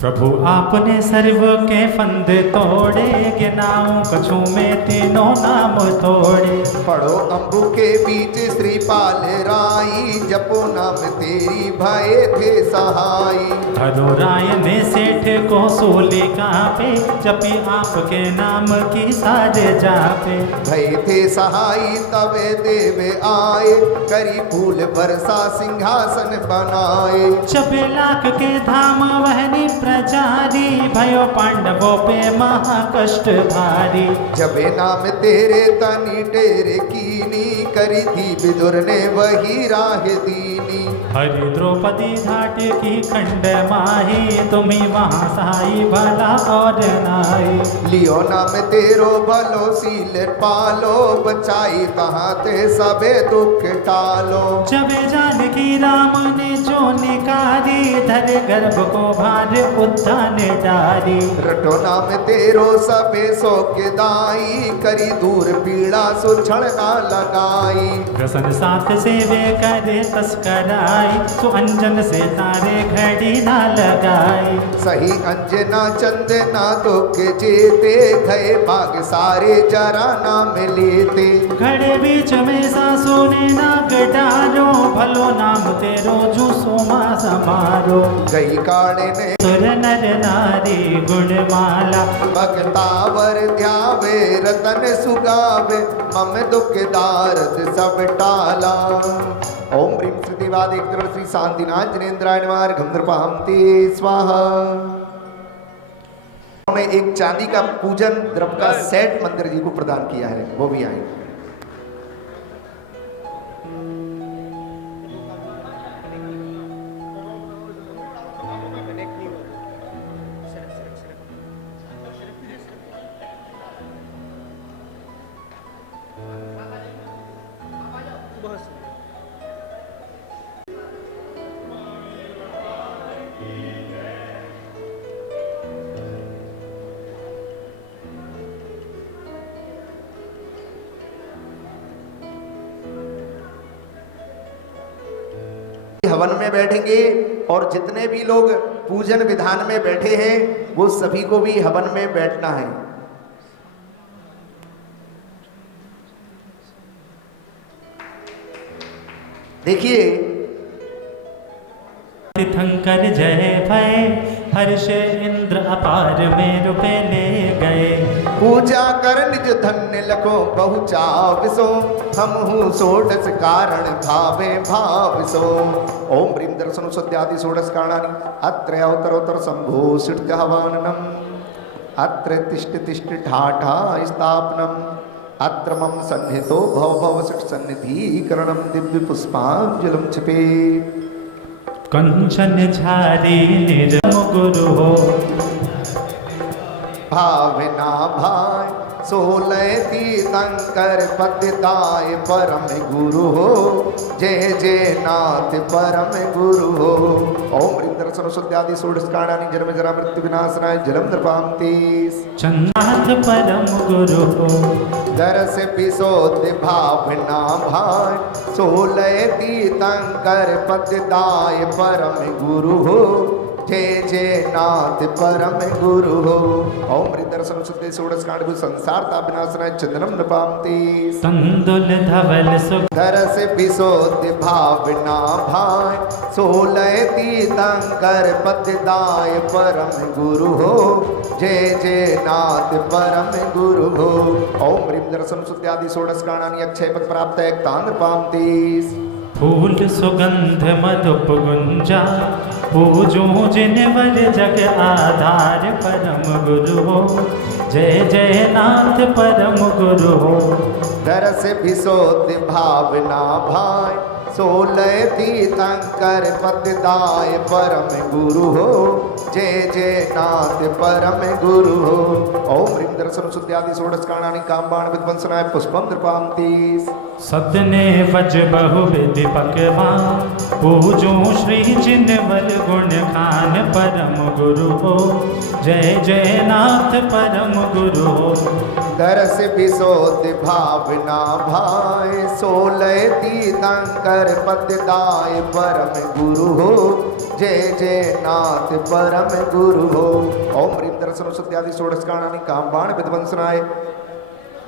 प्रभु आपने सर्व के फंद तोड़े, गिनाऊं कछु में तीनों नाम तोड़े। पढ़ो अम्बु के बीच श्रीपाल राई, जपो नाम तेरी भय थे सहाई। धरो राय ने सेठ को सोले कापे, जपी आपके नाम की सारे जापे। भय थे सहाई तवे देव आए, करी फूल बरसा सिंहासन बनाए। जपे लाख के धाम वहनी प्रचारी, भयो पांडवों पे महाकष्ट भारी। जबे नाम तेरे तनी टेरे कीनी, करी थी विदुर ने वही राह दीनी। हरि द्रौपदी घाट की खंड माही, तुम्ही वहाँ सहाई भला और नाई। लियो नाम तेरो भलो सील पालो, बचाई तहाँ ते सबे दुख टालो। जबे जानकी राम ने जो निकारी, धरे गर्भ को भार उद्धान डारी। रटो नाम तेरो सबे सौख्यदाई, करी दूर पीड़ा सो क्षण ना लगाई। रसन साथ सेवे करे तस्कराई, सो अंजन से तारे घड़ी ना लगाई। सही अंजना चंदना दुख जेते, गए भाग सारे जरा नाम लेते। घड़े बीच में सासू ने नाग डारो, भलो नाम तेरो जू सोमा समारो। गई काणे ने सुर नर नारी गुणमाला, भगतावर ध्यावे रतन सुगावे। मम दुख दारद सब टाला। ओम प्रीम श्रुतिवाद एक तरह श्री शांतिनाथ जिनेन्द्राय नमः अर्घम नृपामते स्वाहा। उन्होंने एक चांदी का पूजन द्रव्य का सेट मंदिर जी को प्रदान किया है, वो भी आए। हवन में बैठेंगे और जितने भी लोग पूजन विधान में बैठे हैं वो सभी को भी हवन में बैठना है। देखिए तीर्थंकर जय भय, हर्ष इंद्र अपार में रुपए ले गए। पूजा कर निज धन्य लखो बहु चाविसो, हम हूँ षोडश कारण भावे भाविसो। ओम प्रीम दर्शन सद्यादि षोडश कारणानि अत्र अवतरोत्तर शंभो सिद्ध हवाननम। अत्र तिष्ठ तिष्ठ ठाठा स्थापनम। अत्र मम सन्निहितो भव भव सिट सन्निधिकरणम दिव्य पुष्पांजलम छिपे। कंचन झारी निर्म गुरु हो, भावना भाई सोलय तीर्थंकर पतिताय परम गुरु हो। जय जय नाथ परम गुरु हो। ओम प्रीम दर्शन शुद्धादि षोडश कारणानि जन्म जरा मृत्यु विनाशनाय जलम नृपामते। चन्नाथ परम गुरु हो, दरस पिसोद भावना भाई सोलय तीर्थंकर पतिताय परम गुरु हो। जय जय नाथ परम गुरु हो। ओम हृदर्शन शुद्धि षोडश कांड संसार तापनाशनाय चंदनम नपामति तंदुल धवल सुख धर से विशोध भावना भाई 16 तीर्थंकर पतिदाय परम गुरु हो। जय जय नाथ परम गुरु हो। ओम ह्रीं दर्शन शुद्धि आदि षोडश कांडानि अक्षय पद प्राप्त तान नृपामति फूल सुगंध मधुप गुंजा पूजो जिन वर जग आधार परम गुरु हो। जय जय नाथ परम गुरु हो। दरस विशोध भावना भाई 16 तीर्थंकर पतिदाय परम गुरु हो। जय जय नाथ परम गुरु हो। ओम ह्रीं दर्शन शुद्धि आदि षोडश कांडानि कामबाण विध्वंसनाय पुष्पम नृपामति सतने वज बहुविधि पकवान पूजो श्री जिनवल गुण खान परम गुरु हो। जय जय नाथ परम गुरु हो। दरस विशोध भावना भाई 16 तीर्थंकर पतिदाय परम गुरु हो। जय जय नाथ परम गुरु हो। ओम ह्रीं दर्शन शुद्धि आदि षोडश कांडानि कामबाण विध्वंसनाय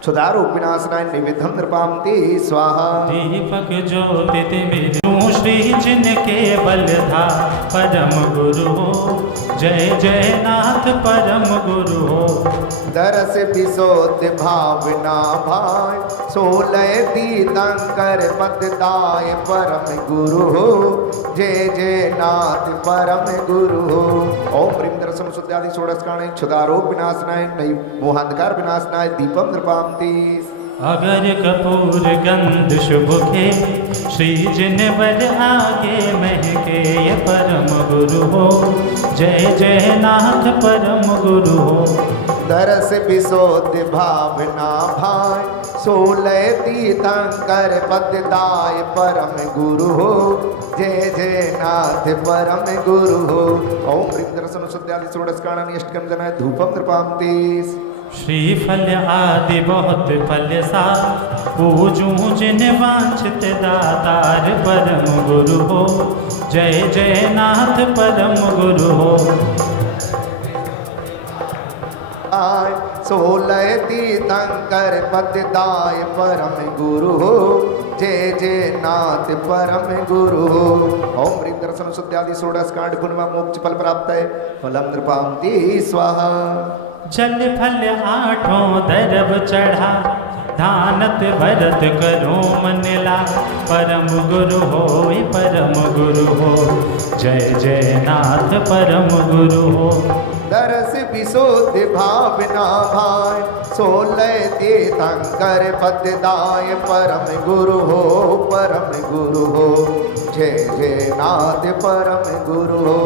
क्षुधारो विनाशनाय निवेदन नृपामति स्वाहा। दीपक ज्योति तिमिरू श्री जिनके बलधा परम गुरु हो। जय जय नाथ परम गुरु हो। दरस विशोध भावना भाई 16 तीर्थंकर पतिदाय परम गुरु हो। जय जय नाथ परम गुरु हो। ओम ह्रीं दर्शन शुद्धि आदि षोडश कांडानि क्षुधारो विनाशनाय मोहांधकार विनाशनाय दीपम नृपामति अगर कपूर गंध शुभ खे श्री जिनवर आगे महके ये परम गुरु हो। जय जय नाथ परम गुरु हो। दरस विशोध भावना भाई 16 तीर्थंकर पतिदाय परम गुरु हो। जय जय नाथ परम गुरु हो। ओम ह्रीं दर्शन शुद्धि आदि षोडश कांडानि अष्टकं जनाय धूपम नृपामति श्रीफल आदि बहुत फल सा पूजूं जिन वांछित दातार परम गुरु हो। जय जय नाथ परम गुरु हो। 16 तीर्थंकर पतिदाय परम गुरु हो। जय जय नाथ परम गुरु हो। ओम ह्रीं दर्शन शुद्धि आदि षोडश कांड गुणवा मोक्ष फल प्राप्त है फलम नृपामति स्वाहा। जल फल आठों दरब चढ़ा धानत भरत करो मनला परम गुरु हो। परम गुरु हो। जय जय नाथ परम गुरु हो। दरस विशोध भावना भाई 16 तीर्थंकर पतिदाय परम गुरु हो। परम गुरु हो। जय जय नाथ परम गुरु हो।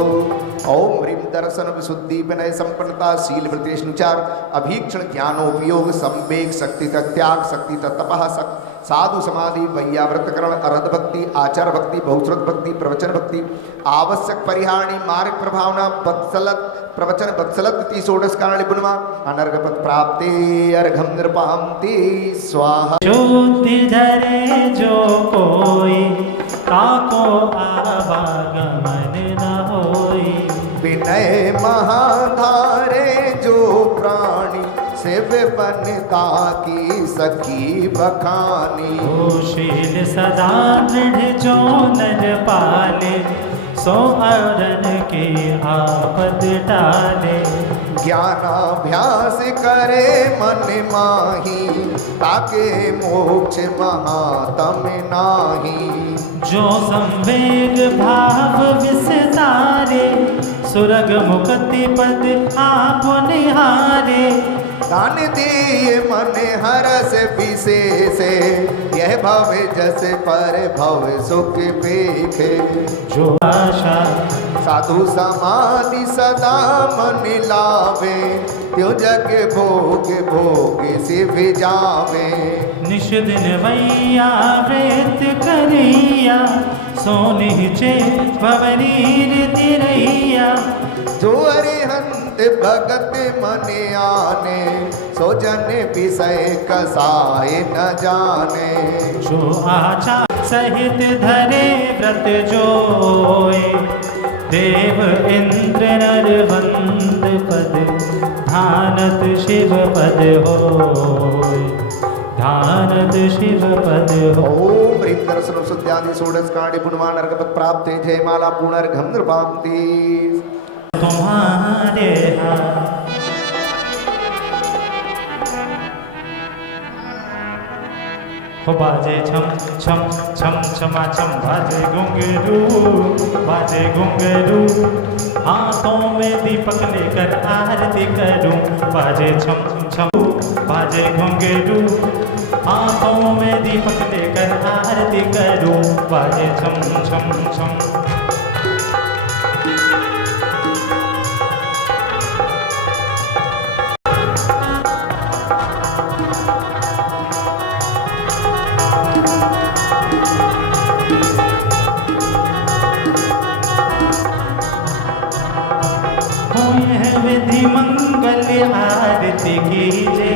ओम ह्रीं दर्शन विशुद्धि विनय संपन्नता शील वृत्तिनुचार अभीक्षण ज्ञानोपयोग संवेग शक्ति त्याग शक्ति तपः साधु समाधि वैयाव्रतकरण अरध भक्ति आचार भक्ति बहुश्रुत भक्ति प्रवचन भक्ति आवश्यक परिहारणी मार्ग प्रभावना बत्सलत प्रवचन बत्सलत षोडश कांडानि पुनवा अनर्घपद प्राप्ते अर्घम नृपामति स्वाहा। ज्योति धरे जो कोई ताको आवागमन न होई। विनय महाधारे जो प्राणी शिव बनता की सखी बखानी। शील सदा दृढ़ जो नर पाले सो अरन के आपद टाले। ज्ञानाभ्यास करे मन माही ताके मोक्ष महातम नाही। जो संवेग भाव विस्तारे सुरग मुक्ति पद आप निहारे। दान दिए मन हरस विशेषे यह भव जस पर भव सुख पेखे। जो आशा साधु समाधि सदा मन लावे त्यो जग भोग भोग शिव जावे। निश दिन वैया व्रत करिया सोनिचे भवनीर तिरैया। जो अरिहंत भगत मन आने सो जन विषय कसाय न जाने। जो आचार सहित धरे व्रत जोए देव इंद्र नर वंद पद ध्यानत शिव पद होय, ध्यानत शिव पद हो। ओम ह्रीं दर्शनं शुद्ध्यादि षोडशकाण्डे पुण्यमानर्घपद प्राप्ते जयमाला पुनर्घं नृपान्ति। तुम्हारे हाथ हो बाजे छम छम छम छमा छम, बाजे घुंघरू बाजे घुंघरू, हाथों में दीपक लेकर आरती करूं। बाजे छम छम बाजे घुंघरू, हाथों में दीपक लेकर आरती करूं। बाजे छम छम छम। विधि मंगल आरती कीजे,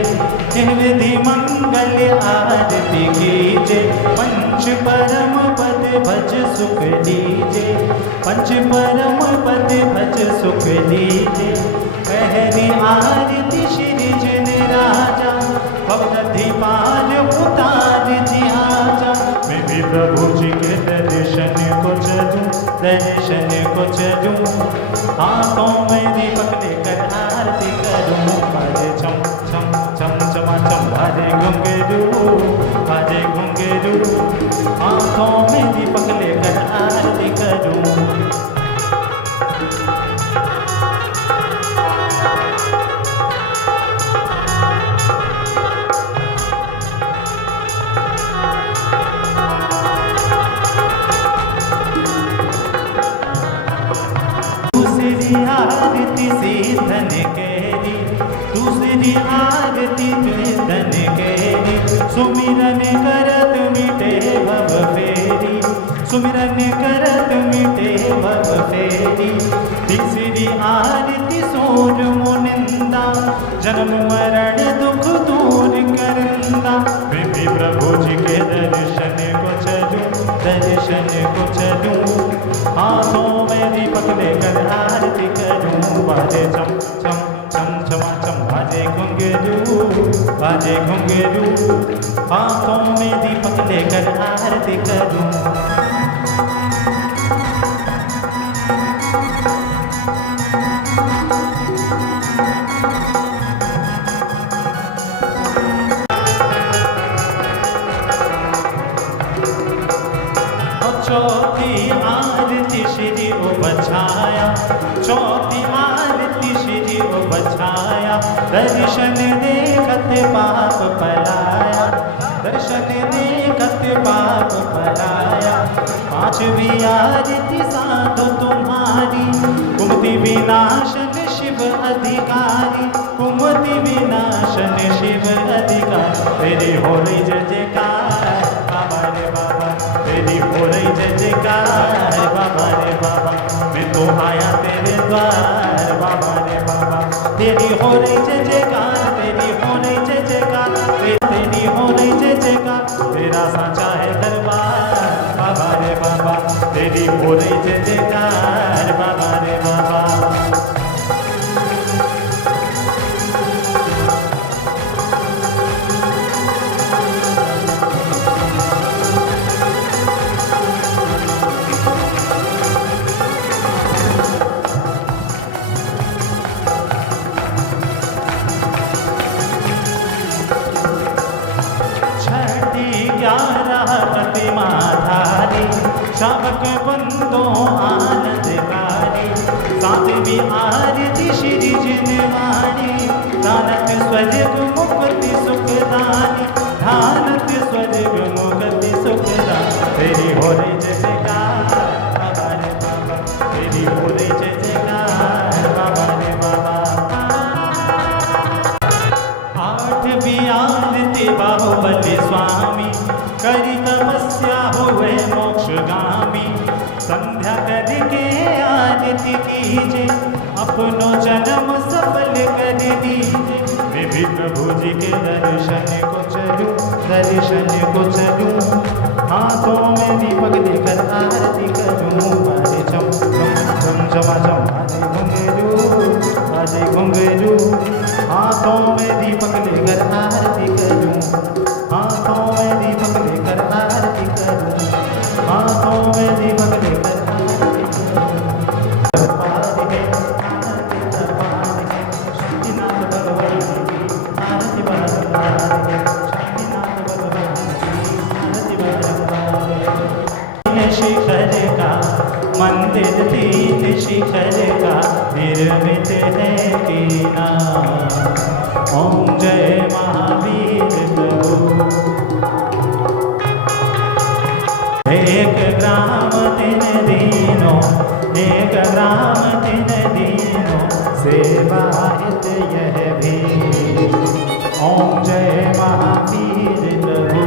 विधि मंगल आरती कीजे। पंच परम पद भज सुख लीजे, पंच परम पद भज सुख लीजे। पहली आरती श्री जन राजा, भवदधि पार उतार जी आजा। मैं भी प्रभु जी के दर्शन को चलूं, दर्शन को चलूं। हाथों में दीपक लेकर आरती करूं। बाजे छम छम छम छमा छम, बाजे घुंघरू बाजे घुंघरू, हाथों में दीपक लेकर आरती करूं। आरती सीधन केरी, दूसरी आरती धन केरी। सुमिरन करत मिटे भव फेरी, सुमिरन करत मिटे भव फेरी। तीसरी आरती सोर मुनिंदा, जन्म मरण दुख दूर करंदा। मैं भी प्रभु जी के दर्शन को चलूं, दर्शन को चलूं। हाथों में दीपक लेकर आरती करूं। बाजे छम छम छम छमा छम, बाजे घुंघरू बाजे घुंघरू, हाथों में दीपक लेकर आरती करूं। चौथी आरती श्री ओ बछाया, चौथी आरती श्री ओ बछाया। दर्शन देखत पाप पलाया, दर्शन देखत पाप पलाया। पांचवी आरती साधु तुम्हारी, कुमति विनाशन शिव अधिकारी, कुमति विनाशन शिव अधिकारी। तेरी हो रही जय जयकार बाबा रे बाबा, तेरी हो रही जय जयकार बाबा रे बाबा। मैं तो आया तेरे द्वार बाबा रे बाबा। तेरी हो रही जय जयकार, तेरी हो रही जय जयकार, तेरी हो रही जय जयकार। तेरा साचा है दरबार बाबा रे बाबा, तेरी हो रही जय जयकार बाबा रे बाबा। शावक बंदो आनंदकारी, सातवीं आरती श्री जिनवाणी। दानत स्वर्ग मुक्ति सुखदानी, दानत स्वर्ग मुक्ति सुखदानी। तेरी हो रही जय जयकार बाबा रे बाबा, तेरी हो रही जय जयकार बाबा रे बाबा। आठवीं आरती बाहुबली स्वामी, करी तपस्या हुए मोक्षगामी। संध्या करके आरती कीजे, अपनो जन्म सफल कर दीजे। मैं भी प्रभु जी के दर्शन को चलूं, दर्शन को चलूं। हाथों में दीपक लेकर आरती करूं। बाजे छम छम छम हाथों में दीपक लेकर आरती करूं, हाथों में दीपक लेकर आरती करूं। दरबार है आरती दरबार है, शक्तिनाथ भगवान की आरती बारंबार है, शक्तिनाथ भगवान की आरती बारंबार है। तीन शिखर का मंदिर, तीन शिखर का निर्मित है कीना। ओम जय महावीर प्रभु। एक ग्राम दिन दीनों, एक ग्राम दिन दीनों, सेवा हित यह भी। ओम जय महावीर प्रभु।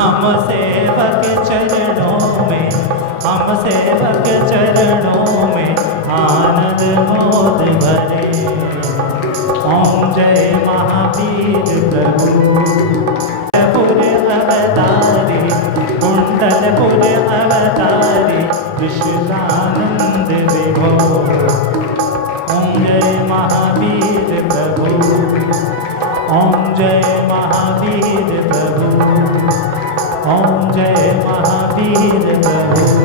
हम सेवक चरणों में, हम सेवक चरणों में आनंद मोद भरे। ओम जय महावीर प्रभु। अवतारी कुंडलपुर अवतारी कृष्णानंद विभो। ओम जय महावीर प्रभु। ओम जय महावीर प्रभु। ओम जय महावीर प्रभु।